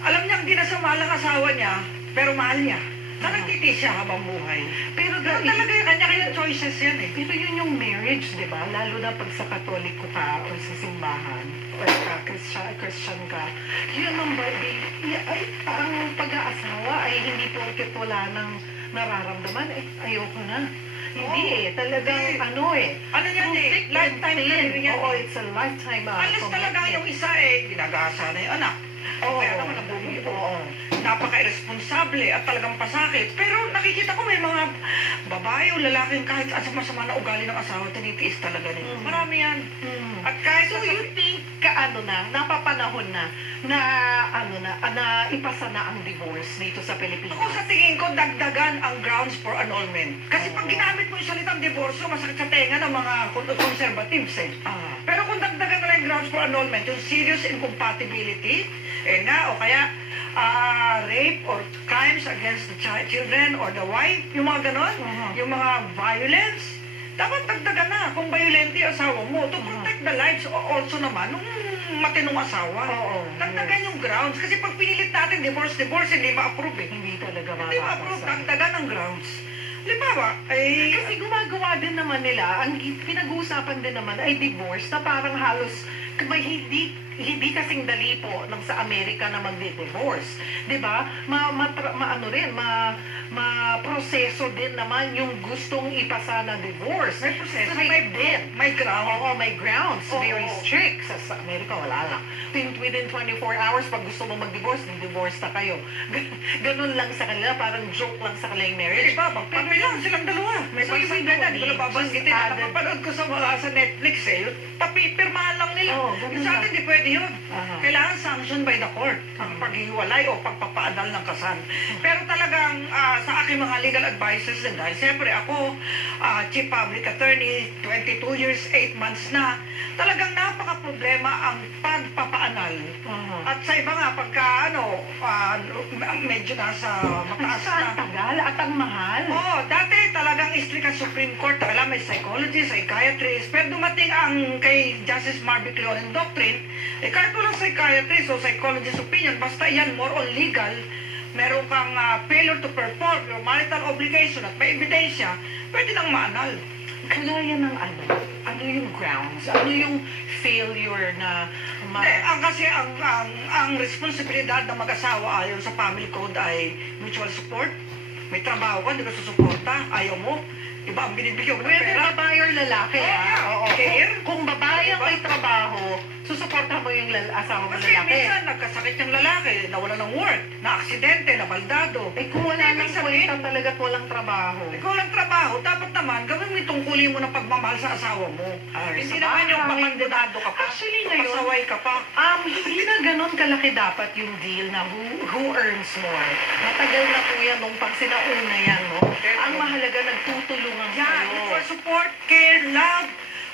alam niyang di na sa mahal ang asawa niya, pero mahal niya. Na nagtitiis siya habang buhay. Pero talaga yung kanya-kanya choices yan eh. Pero yun yung marriage, di ba? Lalo na pag sa Katoliko ka o sa simbahan o Christian ka, yun ang ang pag-aasawa ay hindi porket wala nang nararamdaman, ayoko na. Hindi talagang Ano yan through eh, thick and lifetime thin. career yan Oo, eh. it's a lifetime Alas talaga commitment. yung isa ginagasa na yung anak. Oo. Kaya naman ang bumi. Oo. Napaka-irresponsable at talagang pasakit. Pero nakikita ko may mga babae o lalaking kahit asama-sama na ugali ng asawa, tinitiis talaga nila. Marami yan. At kahit So you think napapanahon na ipasa na ang divorce dito sa Pilipinas? ako sa tingin ko, dagdagan ang grounds for annulment. Kasi pag ginamit mo yung salitang divorce, masakit sa tenga ng mga conservatives eh. Pero kung dagdagan na lang yung grounds for annulment, yung serious incompatibility, o kaya rape or crimes against the children or the wife, yung mga ganon, yung mga violence, dapat dagdagan na kung violent yung asawa mo to protect the lives also naman nung matinong asawa. Dagdagan yung grounds. Kasi pag pinilit natin divorce, hindi ma-approve eh. Hindi talaga Hindi ma-approve, mapapasa. dagdagan ang grounds. Halimbawa, ay... Kasi gumagawa din naman nila, ang pinag-uusapan din naman ay divorce na parang halos may hindi kasing dali po ng sa Amerika na magdi-divorce. 'Di ba? Proseso din naman yung gustong ipasa na divorce. May proseso, Strict din. may ground. Oo, may grounds. Oo. Very strict. Sa Amerika, wala lang. Within 24 hours, pag gusto mo mag-divorce, divorce na kayo. Ganun lang sa kanila, parang joke lang sa kanila yung marriage. Diba? Magpapi lang silang dalawa. May So, pagsang ibig ganyan. Hindi ko sabihin, napapanggitin. just added- Napapanood ko sa Netflix yung papipirmahan lang nila. Oo, ganun Yung sa atin, lang. di pwede yun. Aha. Kailangan sanctioned by the court. Ang paghiwalay o pagpapaadal ng kasal. Pero talagang sa aking mga legal advisors din, dahil siyempre ako, Chief Public Attorney, 22 years, 8 months na, talagang napaka-problema ang pagpapaanal. At sa iba nga, pagka medyo nasa mataas Ang na. tagal at ang mahal. Oo, dati talagang strict ang Supreme Court. Alam, may psychologist, psychiatrist. Pero dumating ang kay Justice Marvick Leon doctrine, kahit walang psychiatrist o psychologist opinion, basta yan more on legal, meron kang failure to perform your marital obligation at may ebidensya, pwede nang maanal. Kagaya ng ano yung grounds? Ano yung failure na Kasi ang responsibilidad ng mag-asawa ayon sa family code ay mutual support. May trabaho ka, hindi ka susuporta, ayaw mo. Iba ang binibigyan mo ng whether pera. babae or lalaki, Oo, Oo. care. Kung babae ang Diba? may trabaho, susuportahan mo yung asawa mo Kasi lalaki. minsan nagkasakit yung lalaki, nawala ng work, na-aksidente, nabaldado. Eh kung wala Ibig nang sabihin, kwenta talaga at walang trabaho. ikaw lang trabaho, dapat naman gawin mo yung tungkulin mo ng pagmamahal sa asawa mo. Hindi sa naman yung bahay. papandunado ka pa, Actually, ngayon, pasaway ka pa. Hindi na ganon kalaki dapat yung deal na who earns more. Matagal na po yan nung pag sinauna yan, no? Ang mahalaga, nagtutulungan Yan, kayo. for support, care, love,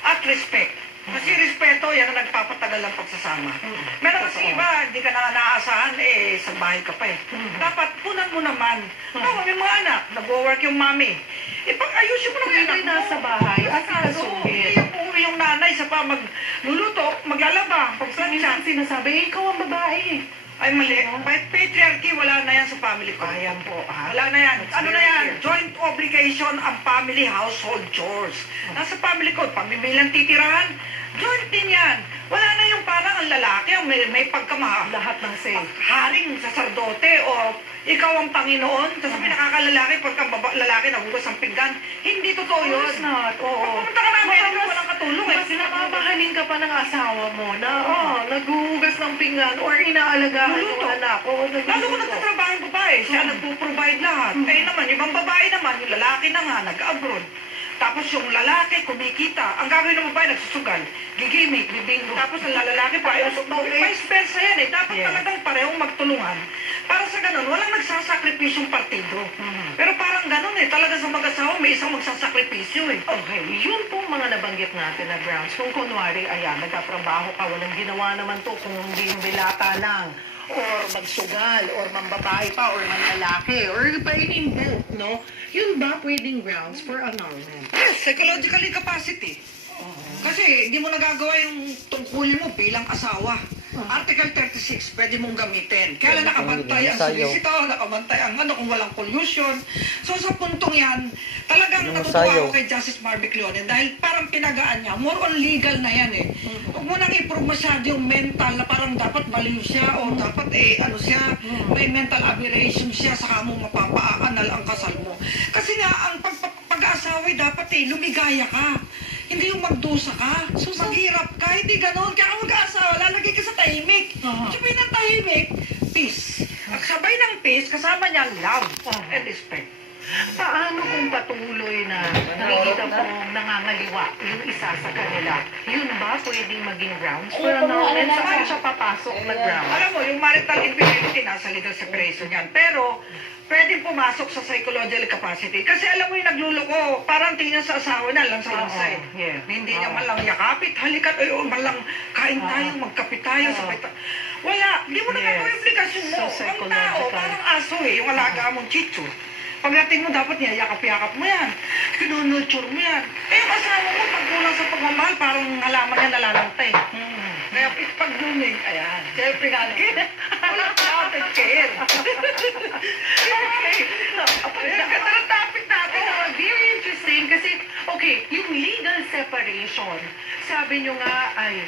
at respect. Kasi respeto, yan ang nagpapatagal ng pagsasama. Meron kasi Totoo. iba, hindi ka na naasahan, sa bahay ka pa eh. Dapat punan mo naman. May mga anak, nag-work yung mami. Pag-ayusin mo Kung naman ito'y nasa bahay, at Hindi ikasuhin. yung uuwi yung nanay sa pa magluluto, maglalaba, Minsan pagplansya. sinasabi, ikaw ang babae. Ay mali, patriarchy, wala na yan sa family ko. Ayan po, ha? Wala na yan. Ano na yan? joint obligation ang family household chores. Nasa family code, pamimilang titirahan, joint din yan. Wala na yung parang ang lalaki, ang may pagkama. Lahat ng say. Haring saserdote o ikaw ang Panginoon, tapos may nakakalalaki pagka lalaki nahugas ang pinggan. Hindi totoo yun. It's not. Oo. Pumunta ka na Amerika, walang katulong. Mas namamahalin ka pa ng asawa mo na, naghuhugas ng pinggan or inaalagaan yung anak. Lalo ko nagtatrabaho yung babae, siya nagpo-provide lahat. Eh naman, yung ibang babae naman, yung lalaki na nga, nag-abroad. Tapos yung lalaki, kumikita. Ang gagawin ng babae, nagsusugal. Gigimik, bibingo. Tapos ang lalaki pa, vice versa yan eh. Dapat talagang parehong magtulungan. Para sa ganun, walang nagsasakripisyong partido. Pero parang ganun eh. Talaga sa mag-asawa, may isang magsasakripisyo eh. Okay, yun pong mga nabanggit natin na grounds. Kung kunwari, ayan, nagkatrabaho ka, walang ginawa naman to kung hindi yung dilata lang, or magsugal, or mambabae pa, or manlalaki, or pa in both, no? Yun ba pwedeng grounds for annulment? Yes, psychological incapacity. Kasi hindi mo nagagawa yung tungkulin mo bilang asawa. Article 36, pwede mong gamitin. Kaya lang nakabantay ang solicitor, nakabantay ang ano kung walang pollution. So sa puntong yan, talagang natutuwa ako kay Justice Marvick Leonen dahil parang pinagaan niya. More on legal na yan eh. Huwag mo nang i-prove masyado yung mental na parang dapat baliw siya o dapat ano siya, may mental aberration siya saka mo mapapaaanal ang kasal mo. Kasi nga, ang pag-aasaway dapat lumigaya ka. Hindi yung magdusa ka. So, maghirap ka. Hindi ganon. Kaya kung mag-aasawa, lalagay ka sa tahimik. Sabi ng tahimik, peace. Ang sabay ng peace, kasama niya love and respect. Paano kung patuloy na nakikita pong nangangaliwa yung isa sa kanila? Yun ba pwedeng maging grounds for annulment? Saan siya papasok na grounds? Alam mo, yung marital infidelity nasa legal separation yan. Pero, pwedeng pumasok sa psychological capacity. Kasi alam mo yung nagluloko, parang tingnan sa asawa na lang sa lansay. Hindi niya man lang yakapit, halikat, ay man lang kain tayo, magkapit tayo, sabay tayo. Wala, hindi mo naman yung obligasyon mo. Ang tao, parang aso eh, yung alaga mong chicho. Pagdating mo, dapat niya, yakap-yakap mo yan. Kinunulture mo yan. Eh, yung asawa mo, pag kulang sa pagmamahal, parang halaman niya nalalantay. Kaya pag blooming, ayan, siyempre nga, walang topic care. Okay. Ganda ng topic natin. Very interesting kasi, okay, yung legal separation, sabi nyo nga ay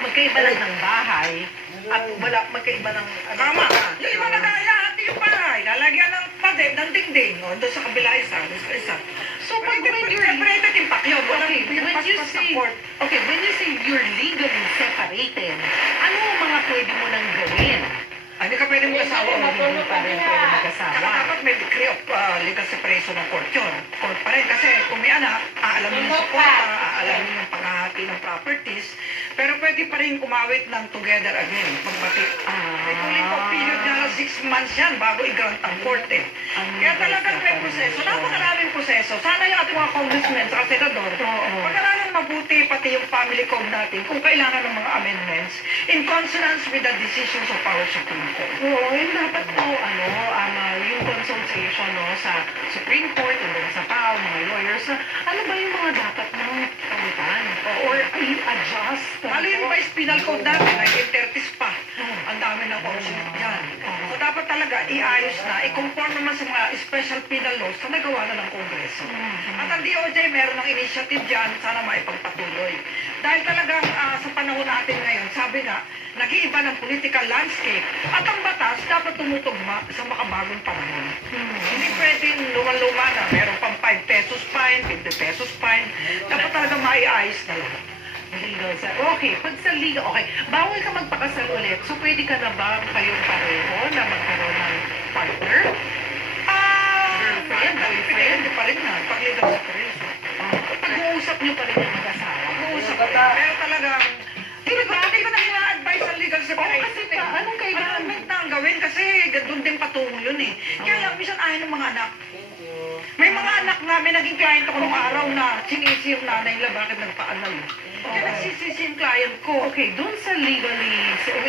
magkaiba lang ng bahay at wala magkaiba ng Tama. Yung iba nag-aayahati yung bahay. Lalagyan ng pader, ng dingding. O, doon sa kabila isa, doon sa isa. So, pag when you're separated impact yun. Walang okay, when you say you're legally separated, ano ang mga pwede mo nang gawin? Hindi ka pwede mag-asawa o Hindi pa rin pwede mag-asawa. dapat may decree of legal separation ng court yun. Court pa rin. Kasi kung may anak, aalamin yung support, aalamin yung paghahati ng properties. Pero pwede pa rin kumawit ng together again. Magbati. May cooling off period na 6 months yan bago i-grant ang court eh. Kaya talagang may proseso. Napakaraming proseso. Sana yung ating mga congressmen sa senador, pag-aralan mabuti pati yung family code natin kung kailangan ng mga amendments in consonance with the decisions of our Supreme Court. Oo, yung dapat po, yung consultation sa Supreme Court, yung sa PAO, mga lawyers, ano ba yung mga dapat nang kamutan? Or i-adjust? Lalo yung vice penal code natin, 1930s pa. Ang dami ng consulate dyan. So dapat talaga iayos na, i-conform naman sa mga special penal laws na nagawa na ng Kongreso. At ang DOJ meron ng initiative dyan, sana maipagpatuloy. Dahil talagang sa panahon natin ngayon, sabi nga, nag-iiba ng political landscape at ang batas dapat tumutugma sa makabagong panahon. Hindi pwedeng luman-luma na meron pang 5 pesos fine, 50 pesos fine. Dapat talaga maiayos na lahat. Legal okay, pag sa legal, okay, bawal ka magpakasal ulit. So, pwede ka na ba kayong pareho na magkaroon ng partner? Girlfriend, boyfriend? Hindi pa rin na, pag legal separation. Pag-uusap niyo pa rin yung mag-asawa. Pag-uusap pa rin. Pero talagang, hindi ko na ina-advise ang legal separation. Kasi pa, anong kailangan? Amendment na ang gawin kasi doon din patungo yun eh. Kaya lang, minsan ayaw ng mga anak. May mga anak namin, naging client ako nung araw na sinisi yung nanay nila bakit nagpa-anal. Kaya nagsisisi yung client ko. Okay, dun sa when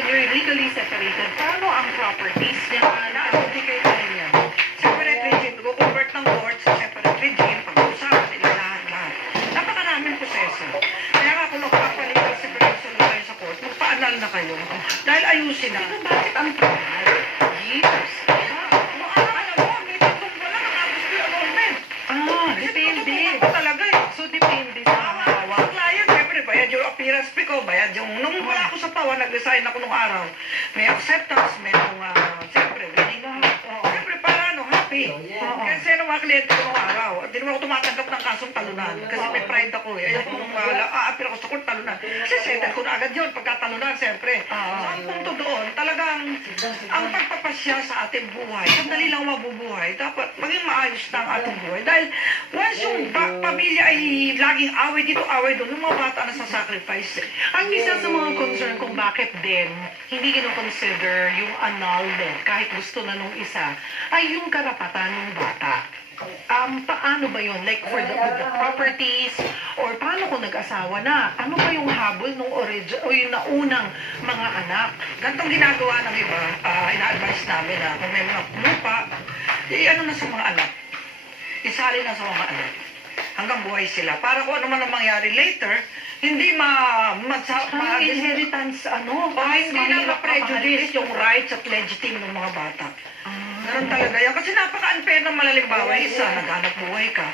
you're legally separated, paano ang properties niya? Na-abdicate na rin yan. Separate regime. Go-convert ng court sa separate regime. Pag-usapan sila lahat-lahat. Napakaraming proseso. Kaya nga kung nagpapaligal separation na kayo sa court, magpa-anal na kayo. Dahil ayusin na. Pero bakit ang tagal? Years. Alam mo, may tatlong wala nakagustyo. Ano ko, bayad yung, nung wala ako sa PAWA, nag-resign ako nung araw. May acceptance, may siyempre, winning lahat. Siyempre, para happy. Kasi ano mga kliyente ko nung araw, hindi naman ako tumatanggap ng kasong talunan. Kasi may pride ako eh. Ayoko nung apil ako sa court, talunan. Kasi settle ko na agad yun, pagkatalunan, siyempre. So, ang punto doon, talagang, ang pagpapasya sa ating buhay, sandali lang mabubuhay, dapat maging maayos na ang ating buhay. Dahil, once yung pamilya ay laging away dito, away doon, yung mga bata na sa sacrifice. Ang isa sa mga concern kung bakit din hindi kino-consider yung annulment kahit gusto na nung isa ay yung karapatan ng bata. Paano ba yun? Like for with the properties or paano kung nag-asawa na? Ano ba yung habol nung origin o yung naunang mga anak? Gantong ginagawa ng iba, ina-advise namin na kung may mga lupa, ano na sa mga anak. Isali na sa mga anak. Hanggang buhay sila. Para kung ano man ang mangyari later, hindi Parang inheritance, hindi na ma-prejudice yung rights at legitimate ng mga bata. Ganun talaga yan. Kasi napaka-unfair ng malalimbawa. Isa, naghanap buhay ka.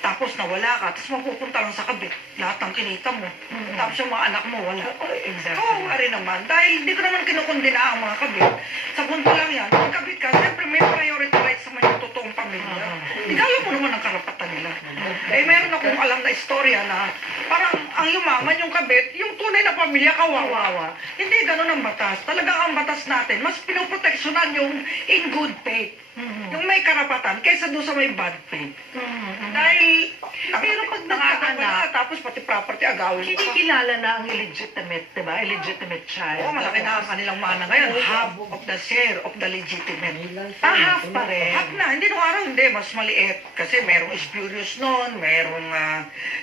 Tapos nawala ka, tapos mapupunta lang sa kabit. Lahat ng kinita mo. Tapos yung mga anak mo, wala. Exactly. Oo, rin naman. Dahil hindi ko naman kinukundina ang mga kabit. Sa punto lang yan, kung kabit ka, siyempre may priority rights naman yung totoong pamilya. Igala mo naman ang karapatan nila. Eh, meron akong alam na istorya na parang ang yumaman yung kabit, yung tunay na pamilya kawawa. Hindi ganun ang batas. Talagang ang batas natin, mas pinoproteksyonan yung in good faith. Yung may karapatan kaysa doon sa may bad faith. Dahil, Pero pag nagkaanak, tapos pati property agawin hindi kilala na ang illegitimate, di ba? Illegitimate child. Oo, malaki na ang kanilang mana ngayon. Half of the share of the legitimate. Half pa rin. Half na. Hindi nung araw, hindi. Mas maliit. Kasi merong spurious noon, merong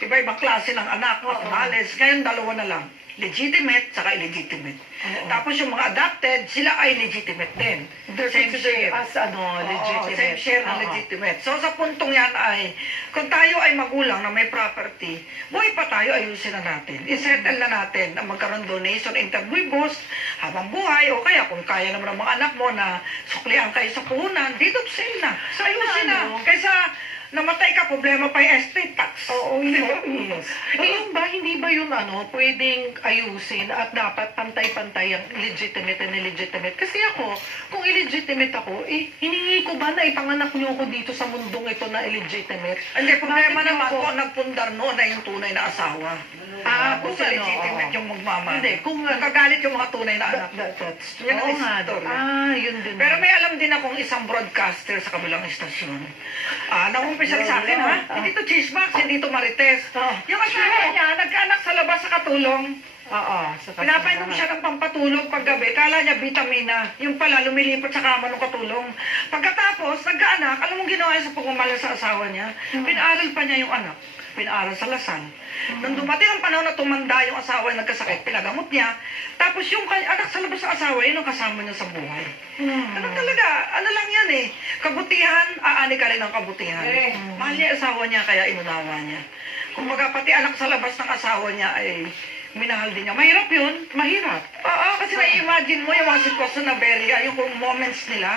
iba-ibang klase ng anak, knowledge. Ngayon, dalawa na lang. Legitimate, saka illegitimate. Tapos yung mga adopted, sila ay legitimate din. They're Same considered share. as legitimate. Same share na legitimate. So sa puntong yan ay, kung tayo ay magulang na may property, buhay pa tayo, ayusin na natin. I-settle na natin na magkaroon donation intervivos habang buhay, o kaya kung kaya naman ng mga anak mo na suklian kayo sa puhunan, deed of sale na. So ayusin na. Kaysa namatay ka, problema pa yung estate tax. Oo, yes. Yung ba, hindi ba yun pwedeng ayusin at dapat pantay-pantay ang legitimate and illegitimate? Kasi ako, kung illegitimate ako, hiningi ko ba na ipanganak niyo ako dito sa mundong ito na illegitimate? Hindi, problema Bakit naman ako- kung nagpundar noon na yung tunay na asawa. Kung sa legitimate yung magmamahal. Hindi, kung Nagkagalit yung mga tunay na anak. that's Yun ang oo nga. story. Yun din. Pero may alam din akong isang broadcaster sa kabilang istasyon. Nakumpisa sa akin ha. Hindi to chismax, hindi to marites. Yung asawa niya, nagkaanak sa labas sa katulong. Oo. Pinapainom siya ng pampatulog paggabi. Kala niya vitamina. Yung pala, lumilipat sa kama ng katulong. Pagkatapos, nagkaanak, alam mong ginawa niya sa pagmamahal sa asawa niya? Pinaaral pa niya yung anak. Pinaaral sa Lasal. Nung dumating ang panahon na tumanda yung asawa yung nagkasakit, pinagamot niya. Tapos yung anak sa labas sa asawa, yun ang kasama niya sa buhay. Ano talaga, ano lang yan eh. Kabutihan, aani ka rin ang kabutihan. Mahal niya yung asawa niya, kaya inunawa niya. Kung pati anak sa labas ng asawa niya ay minahal din niya. Mahirap yun. Mahirap. Oo, kasi na-imagine mo yung mga sitwasyon na yung moments nila,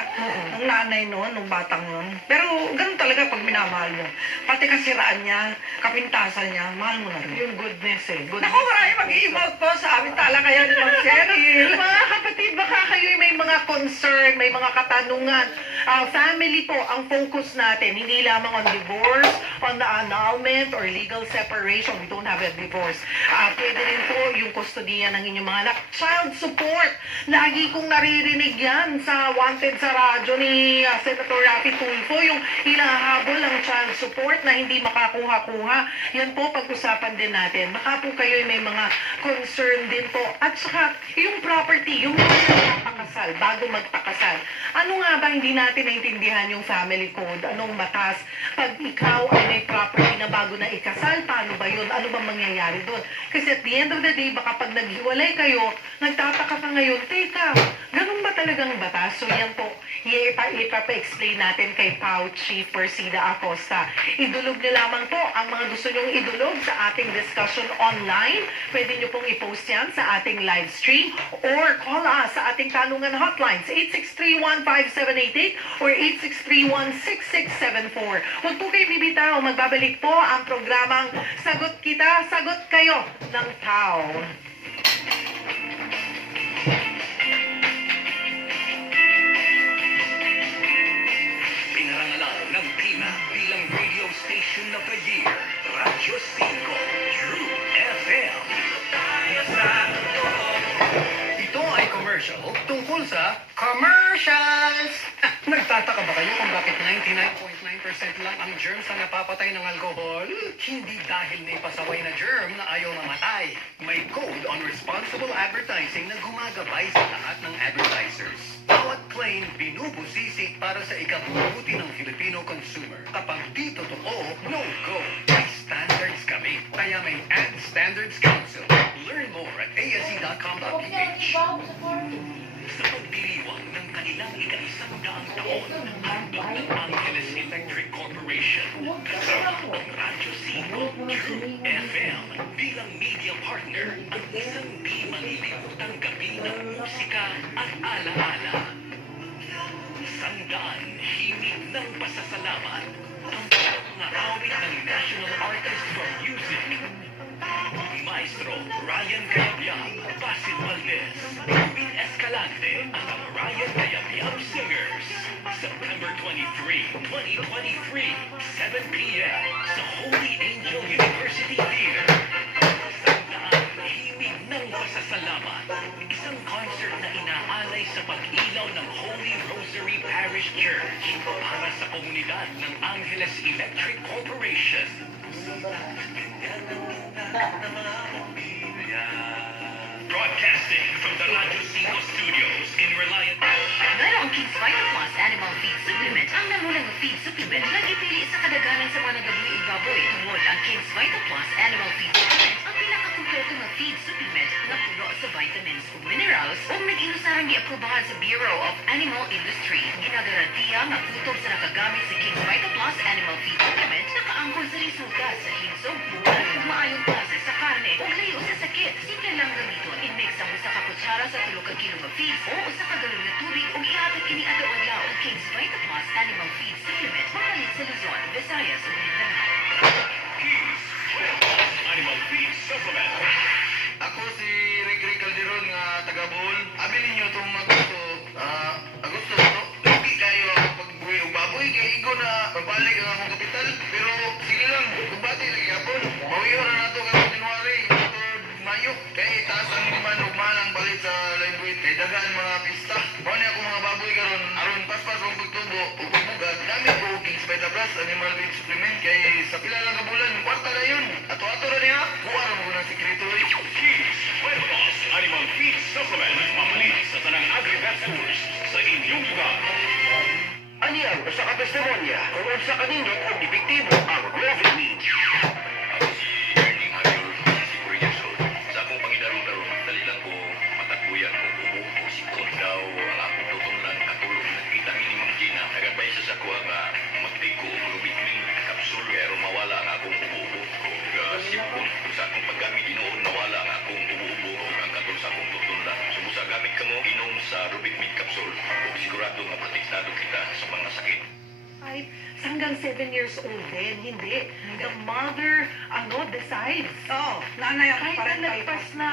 ng nanay noon, ng batang noon. Pero ganun talaga pag minamahal mo. Pati kasiraan niya, kapintasan niya, mahal mo na rin. Yung goodness eh. Naku, marami mag-i-emote po sa aming tala kayo ni Ma'am Cheryl. Mga kapatid, baka kayo may mga concern, may mga katanungan. Family po ang focus natin, hindi lamang on divorce, on the annulment or legal separation. We don't have a divorce. Pwede rin po yung kustodiya ng inyong mga anak. Child support. Lagi kong naririnig yan sa Wanted sa radyo ni Senator Raffy Tulfo, yung hinahabol ng child support na hindi makakuha-kuha. Yan po pag-usapan din natin. Baka po kayo may mga concern din po. At saka, yung property, yung magpapakasal, bago magpakasal. Ano nga ba hindi natin naintindihan yung family code? Anong batas? Pag ikaw ay may property na bago na ikasal, paano ba yun? Ano ba mangyayari doon? Kasi at the end of the day, baka pag naghiwalay kayo, nagtataka ka ngayon, teka, ganun ba talagang batas? So yan po, ipapa-explain natin kay POW Chief Persida Acosta. Idulog niyo lamang po ang mga gusto nyong idulog sa ating discussion online. Pwede niyo pong i-post yan sa ating live stream or call us sa ating tanungan hotlines 86315788 or 86316674. Huwag po kayo bibitaw, magbabalik po ang programang Sagot Kita, Sagot Kayo ng POW. lang ang germs na napapatay ng alcohol? Hindi dahil may pasaway na germ na ayaw mamatay. May code on responsible advertising na gumagabay sa lahat ng advertisers. Bawat claim binubusisi para sa ikabubuti ng Filipino consumer. Kapag di totoo, no go. May standards kami. Kaya may Ad Standards Council. Learn more at ase.com.ph. Sa pagdiriwang ng kanilang ika-100 taon, handog ng Angeles Electric Corporation, kasama ang Radyo 5 True FM bilang media partner ang isang di malilimutan gabi ng musika at alaala. Sandaan, himig ng pasasalamat, ang mga awit ng National Artist for Music, Maestro Ryan Cayabyab, Basil Valdez, Ruben Escalante at ang Ryan Cayabyab Singers. September 23, 2023, 7 p.m. sa Holy Angel University Theater. Sandaan, himig ng pasasalamat. Isang concert na inaalay sa pag-ilaw ng Holy Rosary Parish Church para sa komunidad ng Angeles Electric Corporation. Broadcasting from the Radyo 5 Studios in Reliant. Mayroong King's Vita Plus Animal Feed Supplement ang namulang feed supplement na gipili sa kadaganan sa mga nagabuhi baboy. Tungod ang King's Vita Plus Animal Feed Supplement ang pinakakumpleto na feed supplement na puno sa vitamins ug minerals ug nag-inusarang giaprobahan sa Bureau of Animal Industry. Ginagarantiya nga kutob sa nakagamit sa King's Vita Plus Animal Feed Supplement nakaangkol sa resulta sa hinsog, buwan ug maayong klase sa karne ug layo sa sakit. Simple lang gamiton. I-mix ang usa ka kutsara sa 3 ka kilo nga feeds o usa ka galon nga tubig ug ihatag kini adlaw-adlaw og King's Vita Plus Animal Feed Supplement mapalit sa Luzon, Visayas ug Mindanao. Keys, Animal Feed Supplement. Ako si Rick Calderon nga taga Bohol. Abilin niyo itong Agosto to. Lugi kayo ako pagbuhi og baboy kay igo na pabalik ang akong kapital. Pero sige lang, kumbati lagi hapon. Mawiyo na nato karong January, Mayo. Kay taas ang demand ug malang balik sa liveweed kay dagaan mga pista. Mao ni ako mga baboy karon aron paspas ang pagtubo ug pagbugat. Gamit ko King's Vita Plus Animal Feed Supplement kay sa pila lang ka bulan kwarta na yun. Ato-ato ra niya. Buwara mo ko ng sikreto. Keys, Plus Animal Feed Supplement. Mamalit sa tanang agri-vet stores sa inyong lugar. Aniyan sa katestimonya kung unsa kanindot ang epektibo ang Revlimid. Ako si Ernie Mayor, 64 years old. Sa akong pangidaro-daro, dali lang ko matakbuyan ko ubo o sikon daw ang akong tutunan katulong nagkita ni Mang Gina. Nag-advise sa kuha nga mag-take ko og Rubikmin capsule pero mawala ang akong ubo-ubo. Kung sipon ko sa akong paggamit inoon nawala ang akong ubo-ubo o ang katulong sa akong tutunan. Sumusa gamit ka mo inom sa Rubikmin capsule o sigurado nga protektado kita sa mga sakit. Hanggang 7 years old din, hindi. The mother, decides. Oo, nanay ang Kahit na parental nagpas na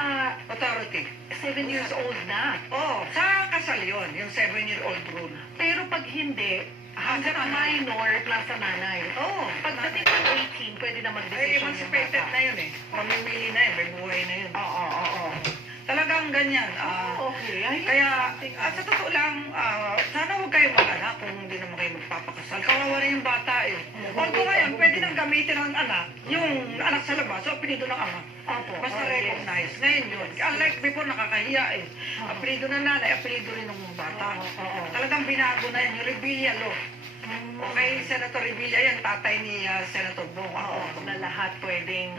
authority. 7 years old na. Oo, sa kasal yun, yung 7-year-old rule. Pero pag hindi, hanggang minor, nasa nanay. Oo, Pagdating ng 18, pwede na ay, mag-decision yung emancipated bata. na yun eh. Mamimili na yun, may buhay na yun. Oo. Talagang ganyan. Okay. Kaya, sa totoo lang, sana huwag kayong mag-anak kung hindi naman kayo magpapakasal. Kawawa na yung bata eh. Although ngayon, pwede nang gamitin ng anak, yung anak sa labas, so apelido ng ama. Opo. Basta recognize. Ngayon yun. Unlike before, nakakahiya eh. Apelido ng nanay, apelido rin ng bata. Talagang binago na yun. Yung Revilla law. Okay, Senator Revilla yan, tatay ni Senator Bong. Oo, na lahat pwedeng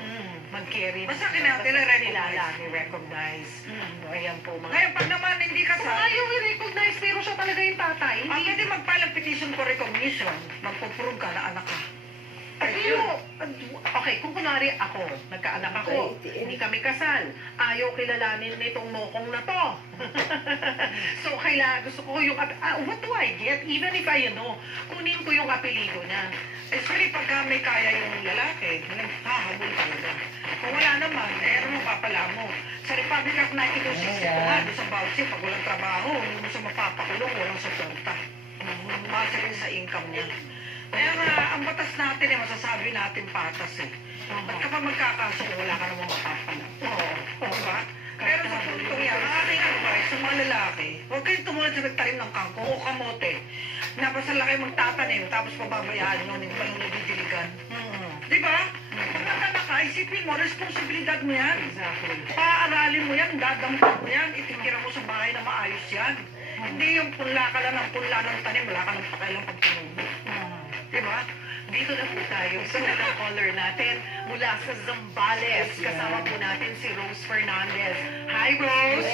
mag-carry. Basta kinakilala, recognize. Ayan po mga... Ngayon, pag naman hindi Kung kasal, ayaw i-recognize, pero siya talaga yung tatay. pwede mag-file ng petition for recognition. Magpuprove ka na anak ka. Okay, kung kunwari ako, nagkaanak ako, hindi kami kasal, ayaw kilalanin nitong mokong na to. So, gusto ko yung, what do I get? Even if I, kunin ko yung apelido niya. Especially pagka may kaya yung lalaki, naghahabol ka na. Kung wala naman, ano mo papala mo? Sa Republic Act 1960 nga, doon sa Bausi, pag walang trabaho, hindi mo siya mapapakulong, walang suporta. Masa rin sa income niya. Kaya nga, ang batas natin masasabi natin patas eh. Ba't ka pa magkakaso kung wala ka namang mapapala? Oo. Diba? Pero sa puntong yan, ang aking advice sa mga lalaki, huwag kayong tumulad sa nagtarim ng kangkong o kamote. Napasal lang kayo magtatanim, tapos pababayaan nyo, hindi pa yung nagdidiligan. Di ba? Pag nag-anak ka, isipin mo, responsibilidad mo yan. Exactly. Paaralin mo yan, dadampan mo yan, ititira mo sa bahay na maayos yan. Hindi yung punla ka lang ng punla ng tanim, wala ka ng pakailang pagtunubo. Di ba? Dito na po tayo sa unang caller natin mula sa Zambales. Kasama po natin si Rose Fernandez. Hi, Rose!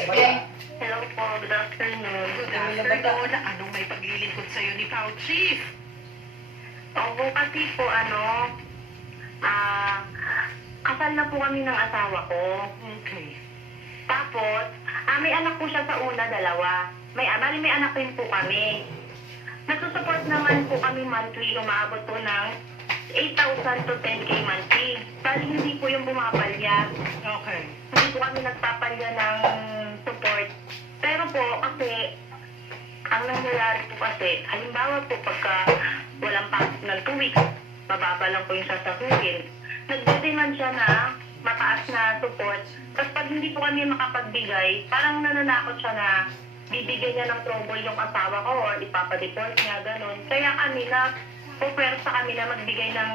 Hello po, good afternoon. Good afternoon. Anong may paglilingkod sa'yo ni Pao Chief? Opo, kasi po kasal na po kami ng asawa ko. Okay. Tapos, may anak po siya sa una, dalawa. May anak rin po kami. Nagsusupport naman po kami monthly, umaabot po ng 8,000 to 10K monthly. Bali, hindi po yung bumapalya. Okay. Hindi po kami nagpapalya ng support. Pero po, kasi, ang nangyayari po kasi, halimbawa po pagka walang pasok ng 2 weeks, mababa lang po yung sasahuhin. Nagdedemand siya na mataas na support. Tapos pag hindi po kami makapagbigay, parang nananakot siya na bibigyan niya ng trouble yung asawa ko or ipapadeport niya, ganun. Kaya kami na, pupersa kami na magbigay ng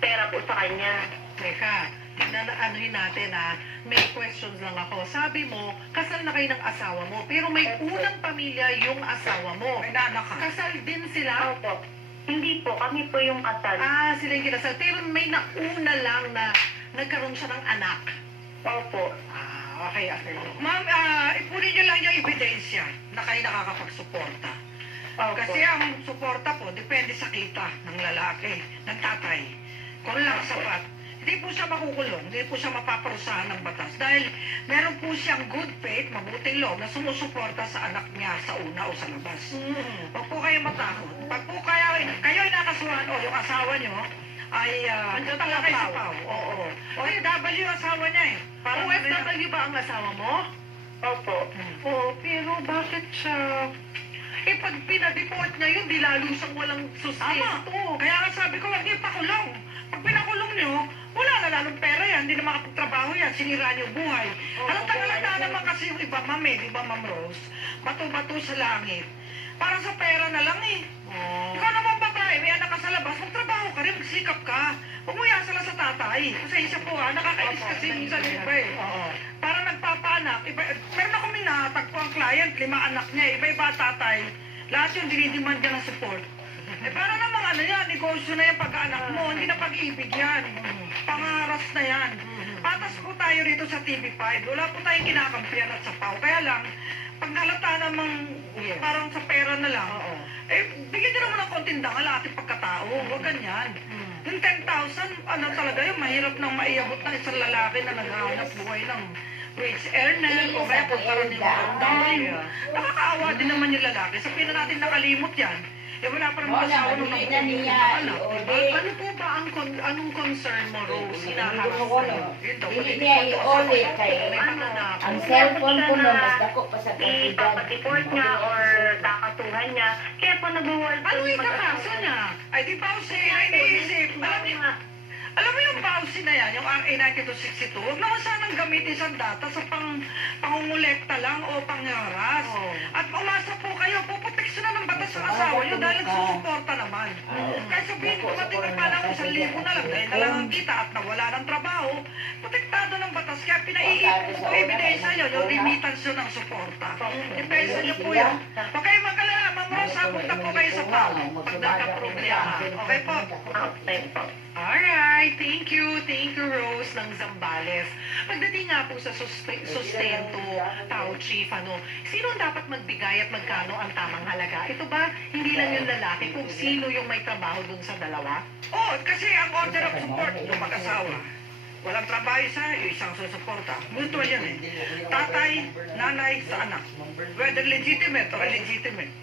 pera po sa kanya. Teka, anuhin natin may questions lang ako. Sabi mo, kasal na kayo ng asawa mo, pero may unang pamilya yung asawa mo. May anak ka. Kasal din sila? Opo. Hindi po, kami po yung kasal. Sila yung kinasal. Pero may nauna lang na nagkaroon siya ng anak. Opo. Okay, after. Ma'am, ipunin nyo lang yung ebidensya na kayo nakakapagsuporta. Opo. Kasi ang suporta po, depende sa kita ng lalaki, ng tatay. Kung lang sapat, hindi po siya makukulong, hindi po siya mapaparusahan ng batas. Dahil meron po siyang good faith, mabuting loob na sumusuporta sa anak niya sa una o sa labas. Huwag po kayo matakot. Pag po kayo ay nakasuhan o yung asawa nyo, ay Andyan talaga pala kayo sa Pao. Pao. Oo. OFW yung asawa niya eh. Parang OFW ba ang asawa mo? Opo. Oo, pero bakit siya... pag pinadeport niya yun, di lalo siyang walang sustento. Kaya nga sabi ko, wag niyo pakulong. Pag pinakulong niyo, wala na lalong pera yan. Hindi na makapagtrabaho yan. Sinira niyo buhay. Halata naman kasi yung iba, ma'am di ba, Ma'am Rose? Bato-bato sa langit. Parang sa pera na lang eh. Ikaw naman babae, may anak ka sa labas, magtrabaho ka rin, magsikap ka. Huwag mo yasa lang sa tatay. Pasensya po nakakainis kasi minsan iba eh. Parang nagpapaanak, meron ako minatagpo ang client, 5 anak niya, iba-iba tatay. Lahat yung dinidemand niya ng support. Para namang negosyo na yan pagka-anak mo, hindi na pag-ibig yan. Pangaras na yan. Patas po tayo rito sa TV5, wala po tayong kinakampiyan at sapaw. Kaya lang, pag nalata namang parang sa pera na lang, bigyan nyo naman ng konting dangal ating pagkatao. Huwag ganyan. Yung 10,000, talaga yung mahirap nang maiabot ng isang lalaki na naghahanap buhay ng wage earner o kaya pagkaroon ng OFW. Nakakaawa din naman yung lalaki. Sabihin na natin nakalimot yan. Wala pa naman asawa nung nakukulit na anak. Ano po ba anong concern mo, Rose? Hinaharap mo? May pananap. Ang cellphone ko na mas dako pa sa komunidad. Ipapadeport niya or kakasuhan niya. Kaya po nag-work Ano yung kakaso niya? Ay di Pausi, ay iniisip. Alam mo yung Pausi na yan, yung RA 9262, huwag naman sanang gamitin sa data sa pangungulekta lang o pangyaras. At umasa po kayo, puproteksyonan ng batas sa asawa niyo dahil nagsusuporta naman. Kaya sabihin ko, pati ng panang 1,000 na lang, dahil na lang ang kita at nawala ng trabaho, protektado ng batas. Kaya pinaiipon ko ebidensya niyo, yung remittance yun ng suporta. Depensa niyo po yan. Huwag kayo mag-alala, Ma'am Rosa, punta po kayo sa PAO pag nagka-problema. Okay po? Okay po. Alright, thank you, Rose ng Zambales. Pagdating nga po sa sustento, Pao Chief, sino ang dapat magbigay at magkano ang tamang halaga? Ito ba, hindi lang yung lalaki, kung sino yung may trabaho dun sa dalawa? Kasi ang order of support ng mag-asawa, walang trabaho yung isang susuporta. Mutual yan eh. Tatay, nanay, sa anak. Whether legitimate or illegitimate.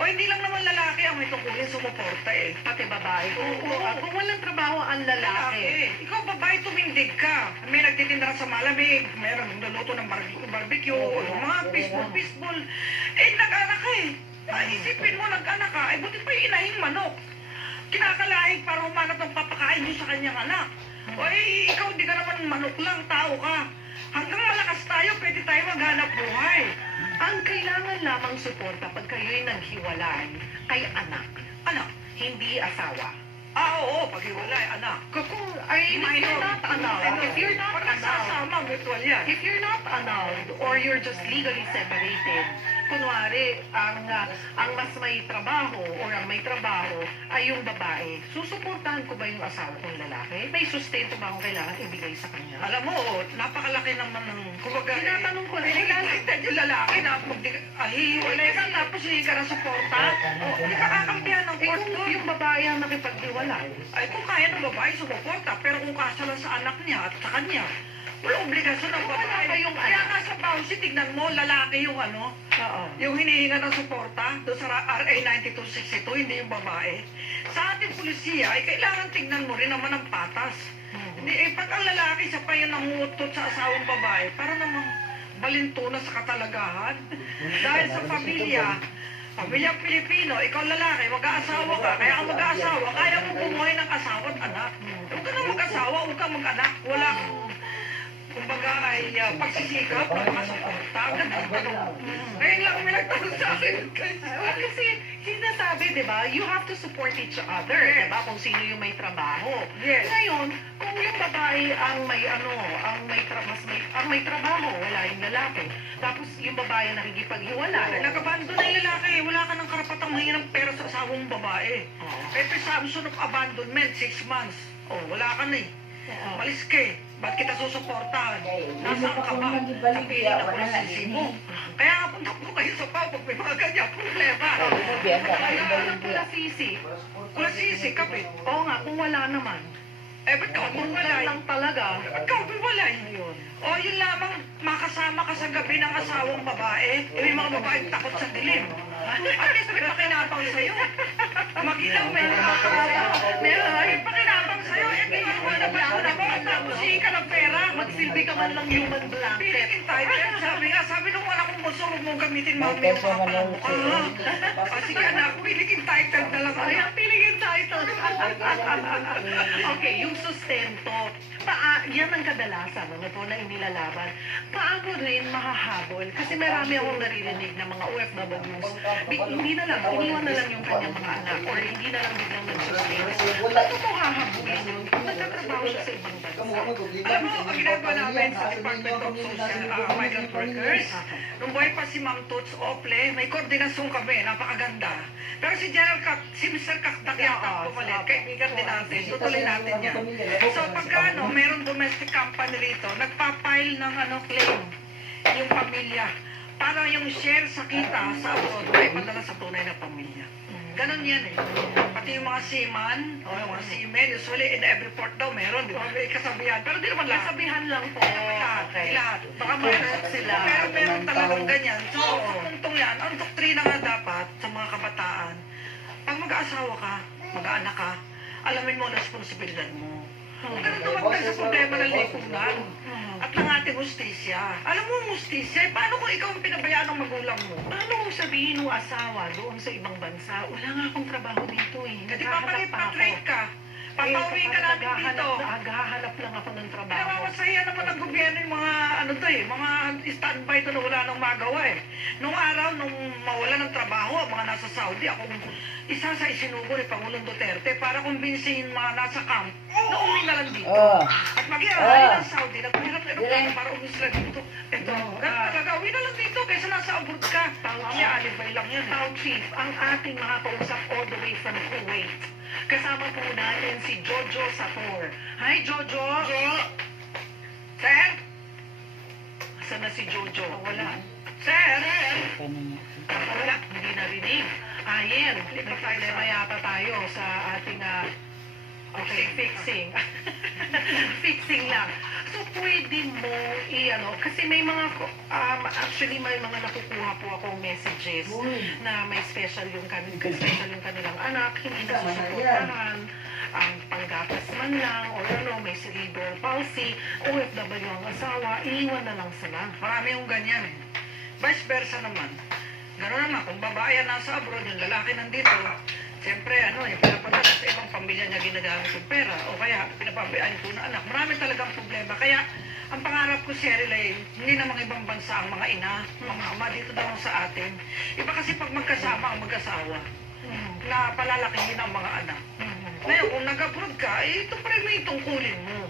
O hindi lang naman lalaki ang may tungkulin sumuporta eh. Pati babae. Oo, kung walang trabaho ang lalaki. Ikaw babae, tumindig ka. May nagtitinda sa malamig, mayroon nagluto ng barbecue, o yung mga fishball. Nag-anak ka eh. Isipin mo, nag-anak ka, buti pa yung inahing manok. Kinakalahig para humanap ng papakain mo sa kanyang anak. Ikaw hindi ka naman manok lang, tao ka. Hanggang malakas tayo, pwede tayo maghanap buhay. Ang kailangan lamang suporta pag kayo'y naghiwalay ay anak. Anak, Hindi asawa. oo, paghiwalay, anak. Kung if you're not annulled, if you're not Pag annulled, nagsasama, mutual yan. if you're not annulled or you're just legally separated, kunwari, ang mas may trabaho or ang may trabaho ay yung babae, susuportahan ko ba yung asawa kong lalaki? May sustento ba akong kailangan ibigay sa kanya? Alam mo, napakalaki naman ng, kumbaga, Tinatanong ko rin, Hinihintay yung lalaki na hihiwalay ka tapos hihingi ka ng suporta. Hindi ka kakampihan ng eh court kung doon. yung babae ang nakipaghiwalay, Ay, kung kaya ng babae sumuporta, pero kung kasya lang sa anak niya at sa kanya, wala obligasyon ng Wala babae. kayong Kaya anak. nga sa policy, tignan mo, lalaki yung oo. yung hinihinga ng suporta doon sa RA 9262, hindi yung babae. Sa ating pulisiya, ay kailangan tignan mo rin naman ang patas. Hindi, pag ang lalaki siya pa yung nangutot sa asawang babae, para namang balintuna sa katalagahan. Dahil sa pamilyang Pilipino, ikaw lalaki, mag-aasawa ka, kaya ang mag-aasawa, kaya mo bumuhay ng asawa at anak. Huwag ka na mag-asawa, huwag ka mag-anak, wala kang, kumbaga ay pagsisikap, magkasuporta, ang ganda ng tanong. Ngayon lang may nagtanong sa akin, guys. Kasi sinasabi, di ba, you have to support each other, Yes. di ba, kung sino yung may trabaho. Yes. Ngayon, kung yung babae ang may ang may trabaho, wala yung lalaki. Tapos yung babae nakikipaghiwalay. Nagabando na yung lalaki, wala ka ng karapatang mahingi ng pera sa asawang babae. May presumption of abandonment, 6 months. Wala ka na eh. Malis ka eh. Ba't kita susuportahan? Nasaan ka ba? Sa piling na pulisisi mo. Kaya nga punta po kayo sa pao pag may mga ganyan problema. Ano pala sisi? Wala sisi, kapit. Oo nga, kung wala naman. Ba't ka Kung umiwalay? lang talaga. Ba't ka umiwalay? Yun lamang makasama ka sa gabi ng asawang babae. May mga babaeng takot sa dilim. At least may pakinabang sa'yo. Magilaw, may may pakinabang sa'yo. May wala ba ako na mo? Tapos hihingi ka ng pera. Magsilbi ka man lang human blanket. Feeling entitled. Sabi nung wala kong gusto, huwag mong gamitin mami yung mga palamukha. Sige anak, feeling entitled na lang. Ay, ang feeling entitled. Okay, yung sustento. Yan ang kadalasan, ano po, na inilalaban. Paano rin mahahabol? Kasi marami akong naririnig ng mga OFWs. Hindi na lang, iniwan na lang yung kanyang mga anak or hindi na lang biglang nagsustain. Paano mo hahabulin yun kung nagtatrabaho siya sa ibang bansa? Alam mo, ang ginagawa namin sa Department of Social Migrant Workers, nung buhay pa si Ma'am Toots Ople, may koordinasyon kami, napakaganda. Pero si si Mr. Kaktak yata pumalit, kaibigan din natin, tutuloy natin yan. So pagka meron domestic company rito, nagpa-file ng claim yung pamilya para yung share sa kita sa abroad ay padala sa tunay na pamilya. Ganon yan eh. Pati yung mga seaman, yung mga seamen, usually in every port daw meron, di ba? May kasabihan. Pero di naman lahat. Kasabihan lang po. Hindi naman lahat. Hindi lahat. Baka meron sila. Pero meron talagang ganyan. So, sa puntong yan, ang doktrina nga dapat sa mga kabataan, pag mag-aasawa ka, mag-aanak ka, alamin mo ang responsibilidad mo. Huwag ka na tumagdag sa problema ng lipunan at ng ating justisya. Alam mo ang justisya, paano kung ikaw ang pinabayaan ng magulang mo? Paano kung sabihin ng asawa doon sa ibang bansa, wala nga akong trabaho dito eh. Kasi Naghahanap pa ako. paparepatriate ka. Papauwi ka namin dito. Naghahanap lang ako ng trabaho. Kaya masaya naman ang gobyerno yung mga mga standby doon na wala nang magawa eh. Nung araw, nung mawala ng trabaho, ang mga nasa Saudi, akong isa sa isinugo ni Pangulong Duterte para kumbinsihin mga nasa camp na uwi na lang dito. At mag-iarali ng Saudi, nagpahirap na para uwi sila dito. Ito, ganun talaga, uwi na lang dito kaysa nasa abroad ka. Kaya alibay lang yan. Tao Chief, ang ating mga kausap all the way from Kuwait. Kasama po natin si Jojo Sator. Hi, Jojo! Sir? Saan na si Jojo? Wala. Sir? Wala, hindi narinig. Ayan, may problema yata tayo sa ating fixing. Fixing lang. So, pwede mo kasi may mga, actually may mga nakukuha po akong messages na may special yung kanilang anak, hindi nasusuportahan, ang panggatas man lang, or may cerebral palsy, OFW ang asawa, iiwan na lang sila. Marami yung ganyan eh. Vice versa naman. Gano'n naman, kung babae yan nasa abroad, yung lalaki nandito, siyempre, yung pinapadala sa ibang pamilya niya ginagamit yung pera, o kaya pinapabayaan po na anak. Marami talagang problema. Kaya, Ang pangarap ko, Cheryl, ay hindi na mga ibang bansa ang mga ina, mga ama dito daw sa atin. Iba kasi pag magkasama ang mag-asawa, na palalakihin ang mga anak. Ngayon, kung nag-abroad ka, eh, ito pa rin may tungkulin mo.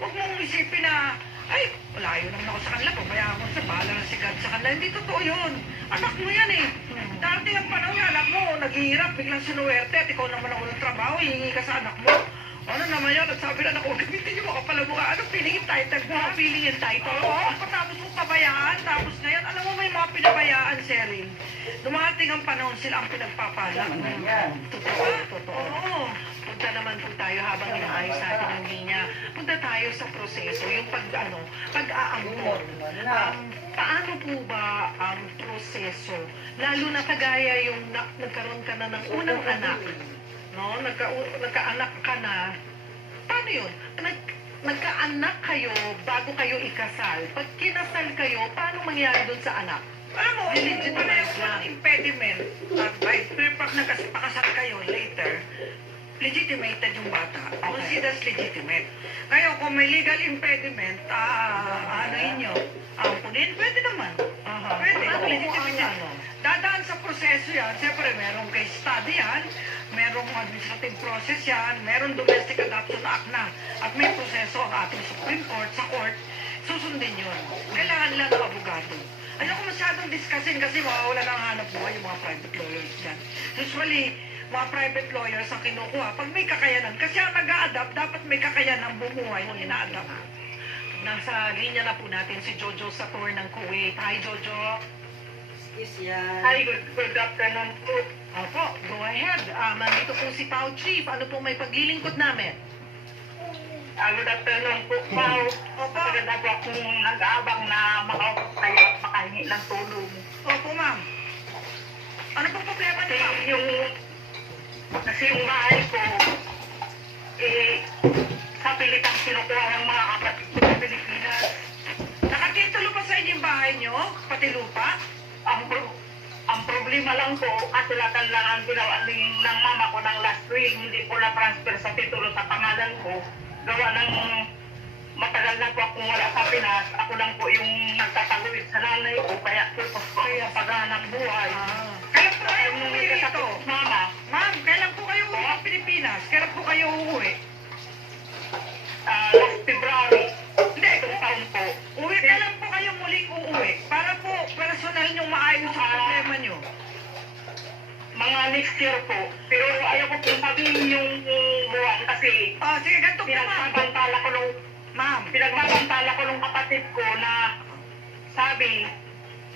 Huwag mong isipin na, ay, layo naman ako sa kanila, pabayaan ko sa bahala na si God sa kanila. Hindi totoo yun. Anak mo yan eh. Dati ang panahon, anak mo, naghihirap, biglang sinuwerte, at ikaw naman ako ng trabaho, hihingi ka sa anak mo. Ano naman yan? At sabi na ako, gamitin yung mga palamuka. Ano, feeling yung title mo? Feeling yung title? Oo, tapos mo pabayaan. Tapos ngayon, alam mo may mga pinabayaan, Cheryl. Dumating ang panahon, sila ang pinagpapala. Totoo, totoo. Oo. Punta naman po tayo habang inaayos natin ang linya. Punta tayo sa proseso, yung pag-aangkon. Paano po ba ang proseso? Lalo na kagaya yung nagkaroon ka na ng unang anak. No, nagkaanak ka na. Paano yun? Nagkaanak kayo bago kayo ikasal. Pag kinasal kayo, paano mangyari doon sa anak? Alam mo, Legitimize lang. impediment. Pag nagpakasal kayo later, legitimated yung bata. Considers legitimate. Ngayon, kung may legal impediment, ano inyo? Ampunin? Pwede naman. Pwede. Legitimate yan. Dadaan sa proseso yan. Siyempre, merong case study yan. Merong administrative process yan. Merong domestic adoption act na. At may proseso ang ating Supreme Court sa court. Susundin yun. Kailangan nila ng abogado. Ayoko masyadong discussin kasi mawawala ng hanap buhay yung mga private lawyers dyan. Usually, mga private lawyers ang kinukuha pag may kakayanan. Kasi ang nag-a-adapt, dapat may kakayanan bumuhay yung ina-adapt. Nasa linya na po natin si Jojo Sator ng Kuwait. Hi, Jojo. Yes, yan. Hi, good afternoon po. Opo, go ahead. Nandito po si Pao Chief. Ano po may paglilingkod namin? Good afternoon po, Pao. Maganda po akong nag-aabang na makaupo kayo at makahingi ng tulong. Opo, ma'am. Ano pong problema niyo, ma'am? Kasi yung bahay ko, sa Pilipang kinukuha ng mga kapatid ko sa Pilipinas. Nakatitulo pa sa inyo yung bahay niyo? Pati lupa? Ang problema lang po, kasulatan lang ang ginawa ng mama ko ng last week. Hindi po na-transfer sa titulo sa pangalan ko. Gawa ng matagal na po akong wala sa Pinas. Ako lang po yung nagtataguyod sa nanay ko. Kaya po kaya paghahanap buhay. Kailan po kayo uuwi rito? Mama, Ma'am, kailan po kayo uuwi sa Pilipinas? Kailan po kayo uuwi? last February. Hindi, Itong taon po. uwi kailan po kayo muling uuwi? Para po personal niyong maayos ang problema niyo. Mga next year po. Pero ayaw ko pong sabihin yung buwan kasi Sige, ganito po, ma'am. Pinagbabantala ko nung kapatid ko na sabi,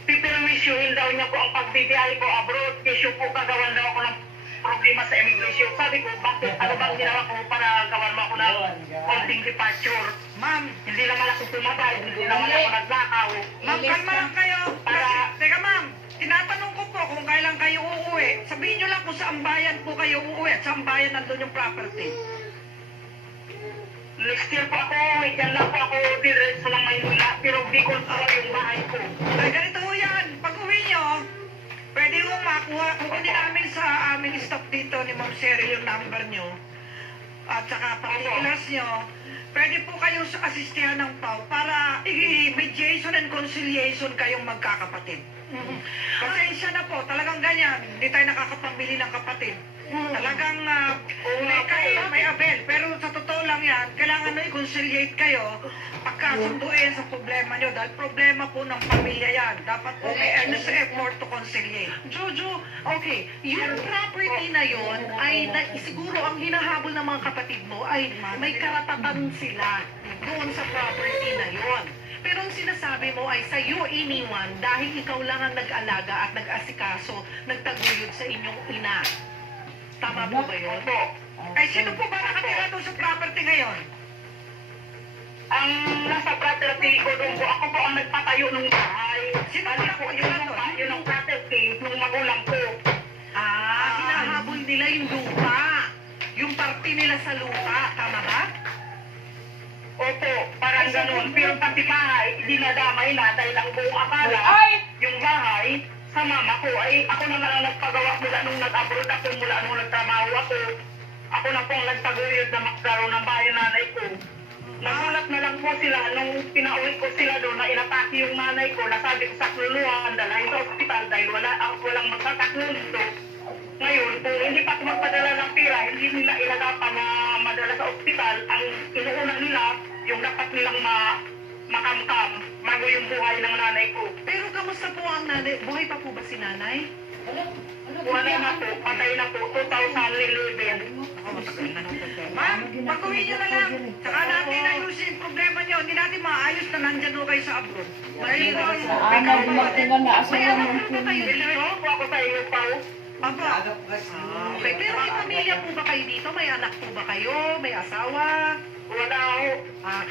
pipirmisyuhin daw niya po ang pagbibiyahe ko abroad. Issue po kagawan daw ako ng problema sa immigration. Sabi ko, bakit? Ano bang ginawa ko para gawan mo ako ng konting departure? Ma'am, Hindi naman ako pumatay, hindi naman ako nagnakaw. ma'am, kalma lang kayo. Teka, ma'am, tinatanong ko po kung kailan kayo uuwi. Sabihin niyo lang kung saan bayan po kayo uuwi at saan bayan nandun yung property. Next year po ako, dyan lang po ako diretso ng Maynila, pero Bicol po yung bahay ko. Ay, ganito ho yan. Pag uwi niyo, pwede mo makuha. Kukunin namin sa aming staff dito ni Ma'am Cheryl yung number niyo. At saka particulars niyo. Pwede po kayo sa asistihan ng PAW para i-mediation and conciliation kayong magkakapatid. Pasensya na po, talagang ganyan. Hindi tayo nakakapamili ng kapatid. Talagang may abel. Pero sa totoo lang yan, kailangan na i-conciliate kayo pagkasunduin sa problema nyo. Dahil problema po ng pamilya yan. Dapat po may earnest effort to conciliate. Jojo, okay, yung property na yon ay siguro ang hinahabol ng mga kapatid mo ay may karapatan sila doon sa property na yon. Pero ang sinasabi mo ay sa iyo iniwan dahil ikaw lang ang nag-alaga at nag-asikaso, nagtaguyod sa inyong ina. Tama po ba yun? Ay, sino po ba nakatira doon sa property ngayon? Ang nasa property ko doon po, ako po ang nagpatayo ng bahay. Sino Ano po po nakatira yung doon? bahay ng property ng magulang ko. Hinahabol nila yung lupa. Yung parte nila sa lupa. Tama ba? Opo, parang ganun. Pero pati bahay, dinadamay na dahil ang buong akala, yung bahay, sa mama ko, ay ako naman ang nagpagawa mula nung nag-abroad ako, mula nung nagtrabaho ako. Ako na pong nagtaguyod na magkaroon ng bahay nanay ko. Nagulat na lang po sila nung yung nanay ko, nasabi ko sa kluluhan, dalahin sa ospital dahil walang magtataklo dito. Ngayon, kung hindi pa ako magpadala ng pera, hindi nila inagapan na madala sa ospital, ang inuuna nila, yung dapat nilang makamkam bago yung buhay ng nanay ko. Pero kamusta po ang nanay? Buhay pa po ba si nanay? Wala na po, patay na po, 2011. Ma'am, pag-uwi nyo na lang. Saka natin ayusin yung problema nyo. Hindi natin maayos na nandyan ho kayo sa abroad. Mahirap ang Dito po ako sa iyo, Pao. Aba. Okay, pero may pamilya po ba kayo dito? May anak po ba kayo? May asawa? Wala ako.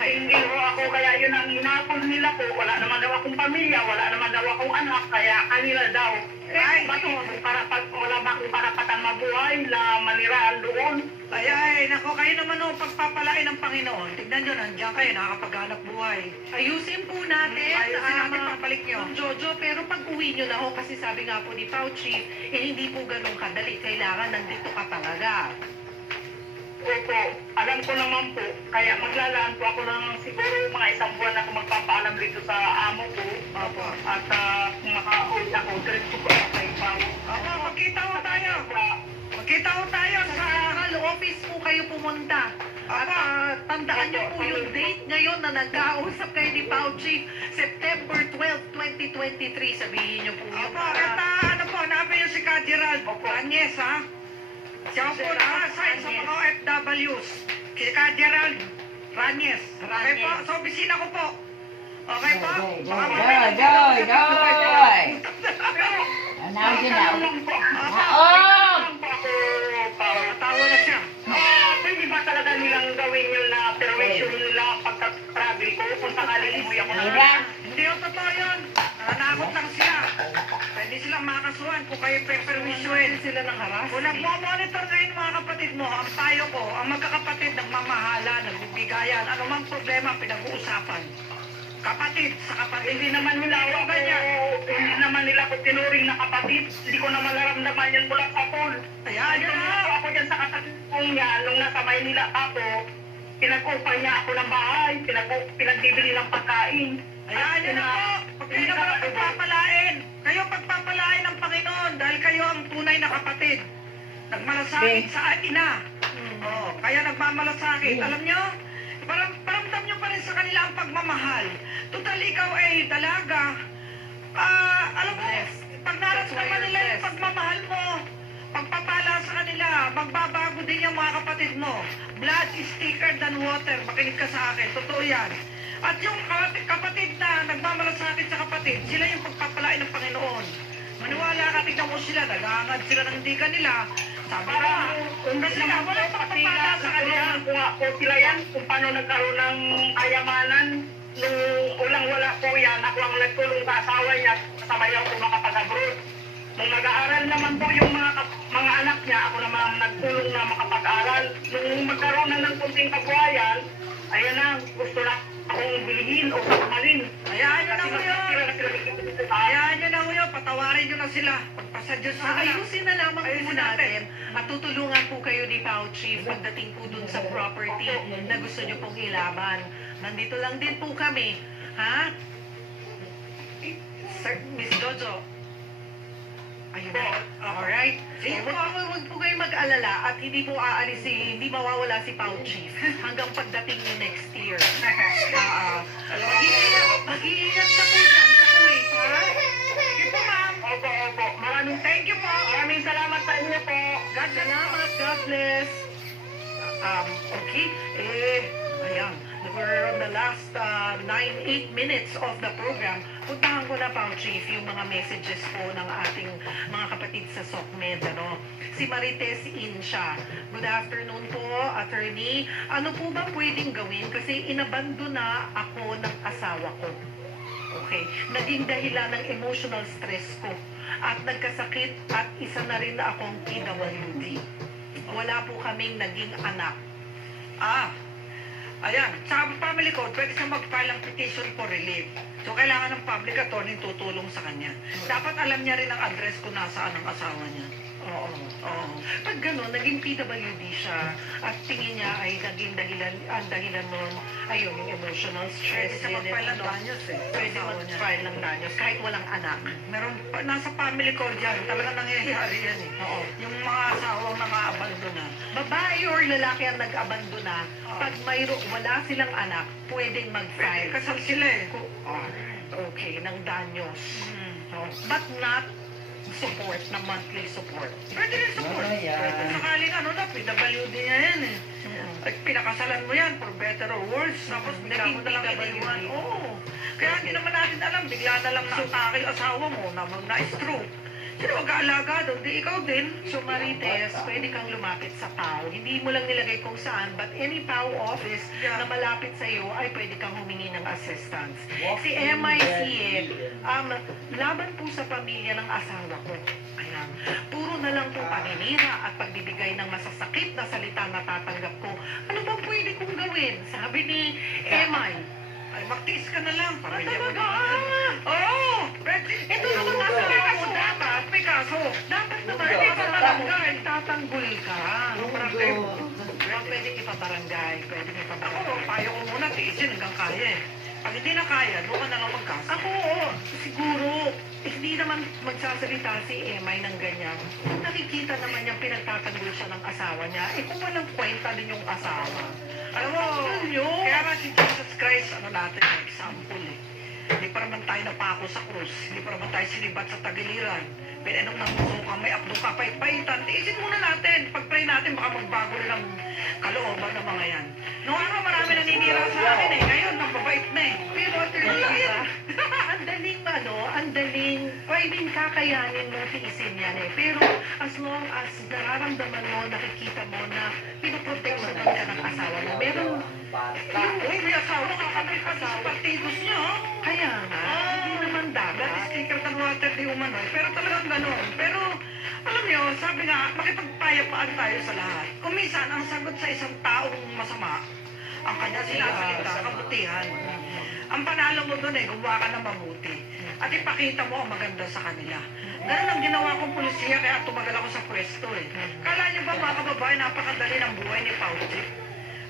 Single ho ako, kaya yun ang hinapon nila po. Wala naman daw akong pamilya, wala naman daw akong anak, kaya kanila daw. Ay, Wala ba akong karapatan mabuhay na manirahan doon? ay, nako, kayo naman ho, pagpapalain ng Panginoon. Tignan nyo, nandiyan kayo, nakakapaghanap buhay. Ayusin po natin. Ayusin natin pagbalik nyo. Ma'am Jojo, pero pag uwi nyo na ho, kasi sabi nga po ni Pao Chief, hindi po ganun kadali. Kailangan nandito ka talaga. Opo, alam ko naman po, kaya maglalaan po ako ng siguro mga isang buwan ako magpapaalam dito sa amo ko. Opo. At makauwi ako, diretso po ako kay Pao. Opo, magkita ho tayo. Magkita ho tayo sa... Office po kayo pumunta. At tandaan niyo po yung date ngayon na nagkausap kayo ni Pao Chief, September 12, 2023. Sabihin niyo po yun. Opo, at ano po, hanapin niyo si Ka Gerald Ranyes, ha? Siya po naka-assign sa mga OFWs. Si Ka Gerald Ranyes. Okay po, sa opisina ko po. Okay po? Tawa na siya. Pwede ba talaga nilang gawin yun na permission nila pagka-travel ko kung sakaling umuwi ako na? Hindi yung totoo yun. Nanakot lang sila. Pwede silang makakasuhan kung kayo pe-permisyoin. Sila ng haras. Kung nagmo-monitor ngayon mga kapatid mo, ang tayo ko, ang magkakapatid nagmamahala, nagbibigayan, anumang problema pinag-uusapan. Kapatid sa kapatid. Hindi naman nila ako ganyan. Hindi naman nila ako tinuring na kapatid. Hindi ko naman naramdaman yan mula sa pool. Ayan, yun na. Ako dyan sa katatipong niya, nung nasa Maynila ako, pinag-upay niya ako ng bahay, pinagbibili ng pagkain. Ayan, yun na po. Pag kayo naman ang pagpapalain. Kayo pagpapalain ng Panginoon dahil kayo ang tunay na kapatid. Nagmalasakit sa ina. Oh, kaya nagmamalasakit. Alam nyo, paramdam nyo pa rin sa kanila ang pagmamahal. Total, ikaw ay dalaga. Alam mo, pag naramdaman nila yung pagmamahal mo, pagpapala sa kanila, magbabago din yung mga kapatid mo. Blood is thicker than water. Makinig ka sa akin. Totoo yan. At yung kapatid na nagmamalasakit sa kapatid, sila yung pagpapalain ng Panginoon. Maniwala ka, tignan mo sila, nagangad sila ng diga nila. Sabi ko, sila, walang pagpapala sa kanila. Kung sila yan, kung paano nagkaroon ng kayamanan, nung ulang-wala po yan, ako ang nagtulong sa asawa niya, kasabay ako makapag-abroad. Nung nag-aaral naman po yung mga anak niya, ako naman nagtulong na makapag-aral. Nung magkaroon na ng kunting kabuhayan, ayan na, gusto na akong bilhin o kumalin. Hayaan nyo na huyo. Hayaan nyo na huyo. Patawarin nyo na sila. Pagpasa Diyos na lang. Ayusin na lamang po natin at tutulungan po kayo ni Pao Chief pagdating po dun sa property na gusto nyo pong ilaban. Nandito lang din po kami. Ha? Sir, Miss Jojo. Ayun na. Alright. Huwag po kayo mag-alala at hindi po aalis hindi mawawala si Pao Chief hanggang pagdating niyo next year. Mag-iingat ka po dyan sa Kuwait, ha? Sige po, ma'am. Opo, opo. Maraming thank you po. Maraming salamat sa inyo po. God salamat. God bless. Okay. Ayan. We're on the last 9-8 minutes of the program. Puntahan ko na, Pao Chief, yung mga messages po ng ating mga kapatid sa SOCMED. Ano? Si Marites Insha. Good afternoon po, attorney. Ano po ba pwedeng gawin? Kasi inabando na ako ng asawa ko. Okay. Naging dahilan ng emotional stress ko. At nagkasakit at isa na rin na akong PWD. Wala po kaming naging anak. Ayan, sa family code, pwede siya mag-file ng petition for relief. So, kailangan ng public attorney tutulong sa kanya. Dapat alam niya rin ang address kung nasaan ang asawa niya. Oo. Oo. Pag gano'n, naging PWD siya at tingin niya ay naging dahilan, ang dahilan nun, ayun, yung emotional stress. Pwede siya yun, mag-file ng ano, danyos eh. Pwede Asawa niya. mag-file ng danyos kahit walang anak. Meron, nasa family court yan. Talaga nangyayari yan eh. Oo. Yung mga asawang nang-aabando na. Babae or lalaki ang nag-abandona, pag wala silang anak, pwedeng Pwede mag-file. kasal sila eh. Okay, ng danyos. Hmm. No? But not support, na monthly support. Pwede rin support. Pwede sakaling ano na, PWD niya yan eh. At pinakasalan mo yan for better or worse. Tapos bigla mo na lang PWD. iniwan. Oo. Kaya hindi naman natin alam, bigla na lang na-atake yung asawa mo na na-stroke. Sino mag-aalaga doon? Di ikaw din. So Marites, pwede kang lumapit sa PAO. Hindi mo lang nilagay kung saan, but any PAO office na malapit sa iyo ay pwede kang humingi ng assistance. Si MIC, laban po sa pamilya ng asawa ko. Ayan. Puro na lang po paninira at pagbibigay ng masasakit na salita na tatanggap ko. Ano bang pwede kong gawin? Sabi ni MI. Ay, magtiis ka na lang. Ay, Pamilya mo talaga? naman. Oo! Ito naman nasa kaso. Dapat may kaso. Dapat naman, Hindi ka ipabarangay, tatanggol ka. Pwede ipabarangay, pwede Ako, ipabarangay. payo ko muna, tiisin hanggang kaya eh. Pag hindi na kaya, doon ka na lang magkaso. Ako, siguro, hindi naman magsasalita si Emay ng ganyan. Nakikita naman niyang pinagtatanggol siya ng asawa niya. Eh kung walang kwenta din yung asawa. Alam mo, kaya nga si Jesus Christ, ano natin, example eh. Hindi pa naman tayo napako sa krus. Hindi pa naman tayo sinibat sa tagiliran. Pinanong ng muso ka, may abdo ka, pait-paitan. Tiisin muna natin. Pag-pray natin, baka magbago rin ang kalooban ng mga yan. Noong araw, marami naninira sa akin eh. Ngayon, napabait na eh. Pero ang daling, pwedeng kakayanin mo tiisin yan eh. Pero as long as nararamdaman mo, nakikita mo na pinoproteksyonan ka ng asawa mo, meron, Uy, may asawa ka kami sa partidos niya, ha? kaya nga, hindi naman That dapat. is sticker ng water di umano'y. Pero talagang gano'n. Pero, alam niyo, sabi nga, makipagpayapaan tayo sa lahat. Kung minsan, ang sagot sa isang taong masama, ang kanya sinasalita, kabutihan. Ang panalo mo doon eh, gumawa ka ng mabuti. At ipakita mo ang maganda sa kanila. Ganun ang ginawa kong pulisiya, kaya tumagal ako sa pwesto eh. Kala niyo ba mga kababayan, napakadali ng buhay ni Pauchi?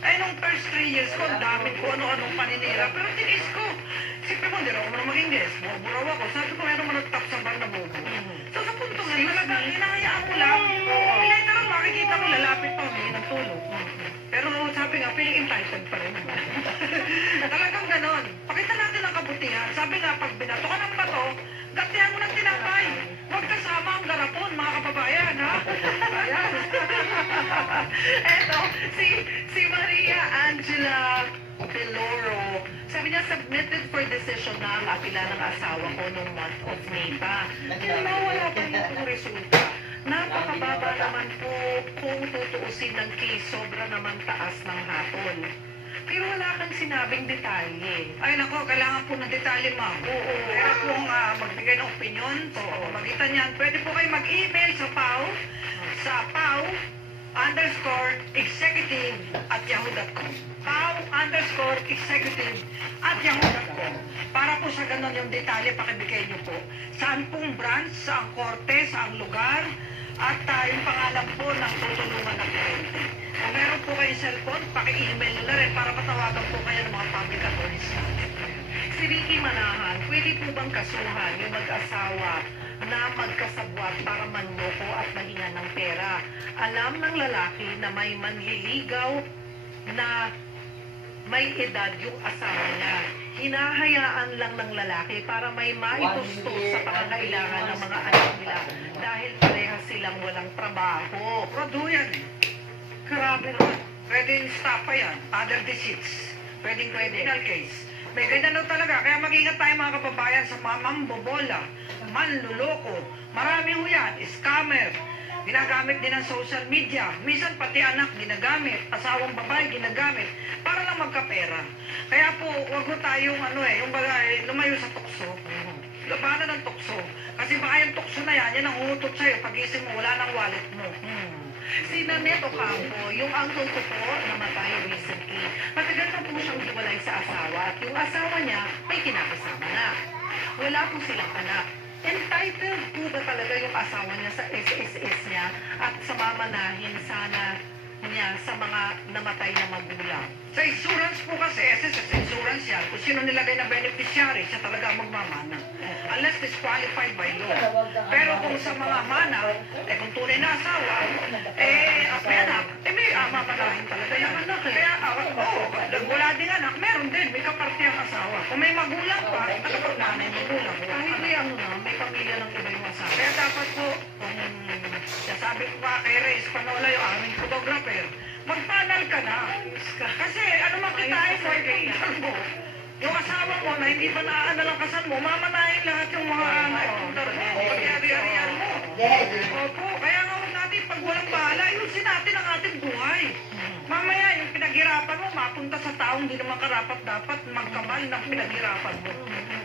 Ay, nung first 3 years ko, ang dami ko ano-anong paninira. Pero tinis ko. Siyempre mo, hindi raw ako maging guest. Buburaw ako. Sabi ko, meron mo nag-top sa bar na bobo. So, sa punto nga, talagang hinahayaan ko lang. Later on, makikita ko, lalapit pa, humingi ng tulong. Pero sabi nga, feeling entitled pa rin naman. Talagang ganon. Pakita natin ang kabutihan. Sabi nga, pag binato ka ng bato, gatihan mo ng tinapay. Huwag kasama ang garapon, mga kababayan, ha? Ayan. Eto, si Maria Angela Beloro, sabi niya, submitted for decision na ang apila ng asawa ko noong month of May pa. Kaya wala pa rin itong resulta. Napakababa naman po kung tutuusin ng case, sobra naman taas ng hapon. Pero wala kang sinabing detalye. Ay nako, kailangan po ng detalye, ma'am. Oo. Kaya kung magbigay ng opinion, so magitan yan, pwede po kayo mag-email sa PAW_executive@yahoo.com. PAW_executive@yahoo.com. Para po sa ganun yung detalye, pakibigay niyo po. Saan pong branch, saang korte, saang lugar, at yung pangalan po ng tutulungan ng kliyente. Kung meron po kayong cellphone, paki-email nyo na rin para matawagan po kayo ng mga public attorneys natin. Si Ricky Manahan, pwede po bang kasuhan yung mag-asawa na magkasabwat para manloko at mahinga ng pera? Alam ng lalaki na may manliligaw na may edad yung asawa niya. Hinahayaan lang ng lalaki para may maitustos sa pangangailangan ng mga anak nila dahil parehas silang walang trabaho. Produyan eh. Grabe naman. Pwedeng stop pa yan. Other deceits. Pwedeng criminal case. May ganyan daw talaga. Kaya mag-ingat tayo mga kababayan sa mga mambobola, manluloko. Marami ho yan. Scammer. Ginagamit din ng social media. Minsan pati anak ginagamit. Asawang babae ginagamit. Para lang magkapera. Kaya po, wag ho tayong yung bagay, lumayo sa tukso. Labanan ng tukso. Kasi baka yung tukso na yan ang umutot sa'yo. Pag-isip mo, wala nang wallet mo. Si Nanette Ocampo, yung uncle ko po, namatay recently. Matagal na po siyang hiwalay sa asawa at yung asawa niya may kinakasama na. Wala po silang anak. entitled po ba talaga yung asawa niya sa SSS niya at sa mamanahin sana niya sa mga namatay na magulang? Sa insurance po kasi, SSS insurance yan. Kung sino nilagay na beneficiary, siya talaga ang magmamana. Unless disqualified by law. Pero kung sa mga mana, kung tunay na asawa, may anak, may mamanahin talaga yung anak. Kaya, wala din anak, meron din, may kaparte ang asawa. Kung may magulang pa, nakapagmana yung magulang. Kahit may pamilya ng iba yung asawa. Kaya dapat po, sabi ko nga kay Reyes Panola, yung aming photographer, mag-panel ka na. Kasi ano makitain mo, mo. Yung asawa mo na hindi pa naaanalang kasal mo, mamanahin lahat yung mga pag-ari-arian mo. Opo, kaya nga huwag natin pag walang bahala, ayusin natin ang ating buhay. Mamaya yung pinaghirapan mo, mapunta sa taong hindi naman karapat dapat magkamal ng pinaghirapan mo.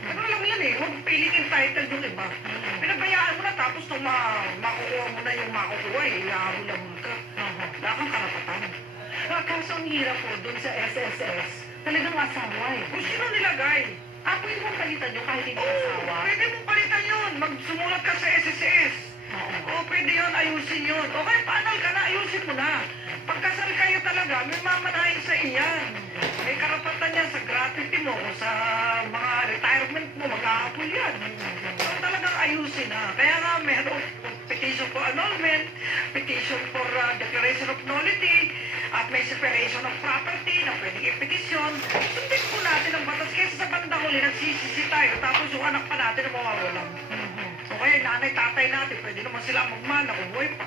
Ano lang yan eh, huwag piling entitled yung iba. Pinabayaan mo na tapos nung makukuha mo na yung makukuha eh, ihahabol-habol ka. Wala kang karapatan. Kaso ang hirap po dun sa SSS, talagang asawa eh. Kung sino nilagay? Pwede mong palitan yung kahit hindi Oo, asawa. pwede mong palitan yun. Magsumulat ka sa SSS. Oo, pwede yun, ayusin yun. Okay, panal ka na, ayusin mo na. Pagkasal kayo talaga, may mamanahin sa iyan. May karapatan yan sa gratuity mo o sa mga retirement mo, mag-aapol yan. So talagang ayusin na. Kaya nga, meron petition for annulment, petition for declaration of nullity, at may separation of property na pwedeng ipetisyon. Sundin po natin ang batas kaysa sa bandang huli, nagsisisi tayo, tapos yung anak pa natin na mawawalan. Okay, nanay, tatay natin, pwede naman sila magmana kung buhay pa.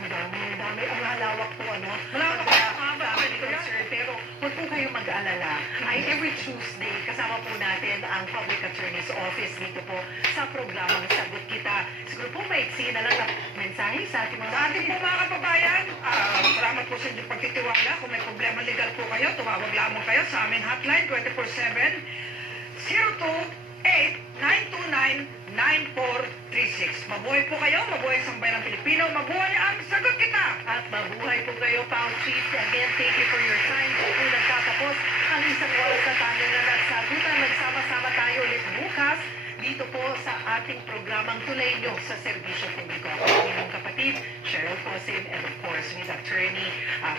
Ang dami. Ang halawak po, ano? Malawak po, Family concern. Pero huwag po kayong mag-aalala. Every Tuesday, kasama po natin ang Public Attorney's Office dito po sa programang Sagot Kita. Siguro po maiksi na lang na mensahe sa ating mga Sa ating po mga kababayan, salamat po sa inyong pagtitiwala. Kung may problema legal po kayo, tumawag lamang kayo sa aming hotline 24/7 028-929-9436. Mabuhay po kayo, mabuhay sa bayan ng Pilipino, mabuhay ang Sagot Kita! At mabuhay po kayo, Pao Chief. Again, thank you for your time. Po nagtatapos ang isang oras na tayo na nagsagutan. Nagsama-sama tayo ulit bukas dito po sa ating programang Tulay Nyo sa Serbisyo Publiko. Ako ang inyong kapatid, Cheryl Cosim, and of course with Attorney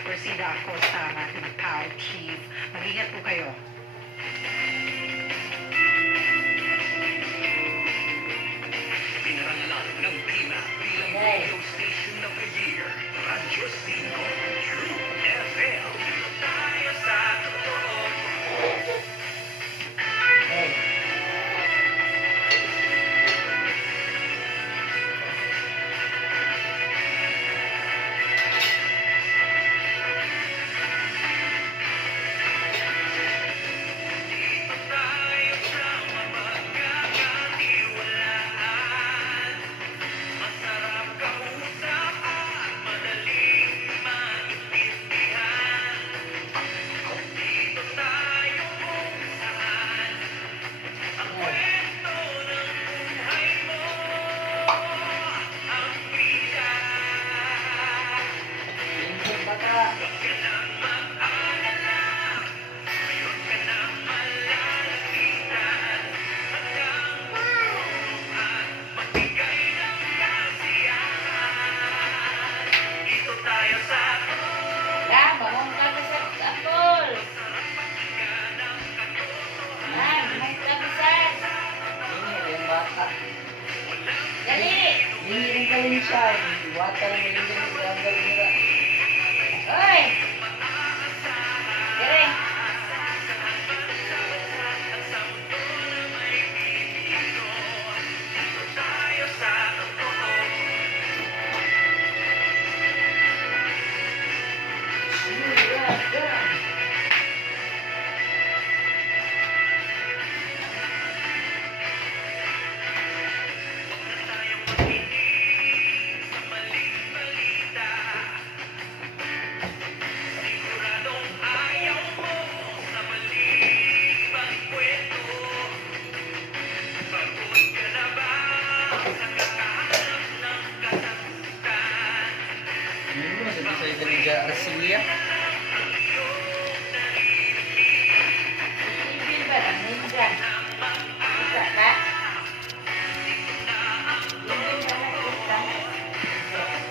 Persida Acosta, ang ating Pao Chief. Mag-ingat po kayo. Pinarangalan ng Pina bilang radio station of the year. Radyo 5 True FM. Tayo sa totoo.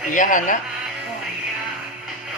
Iyahan na.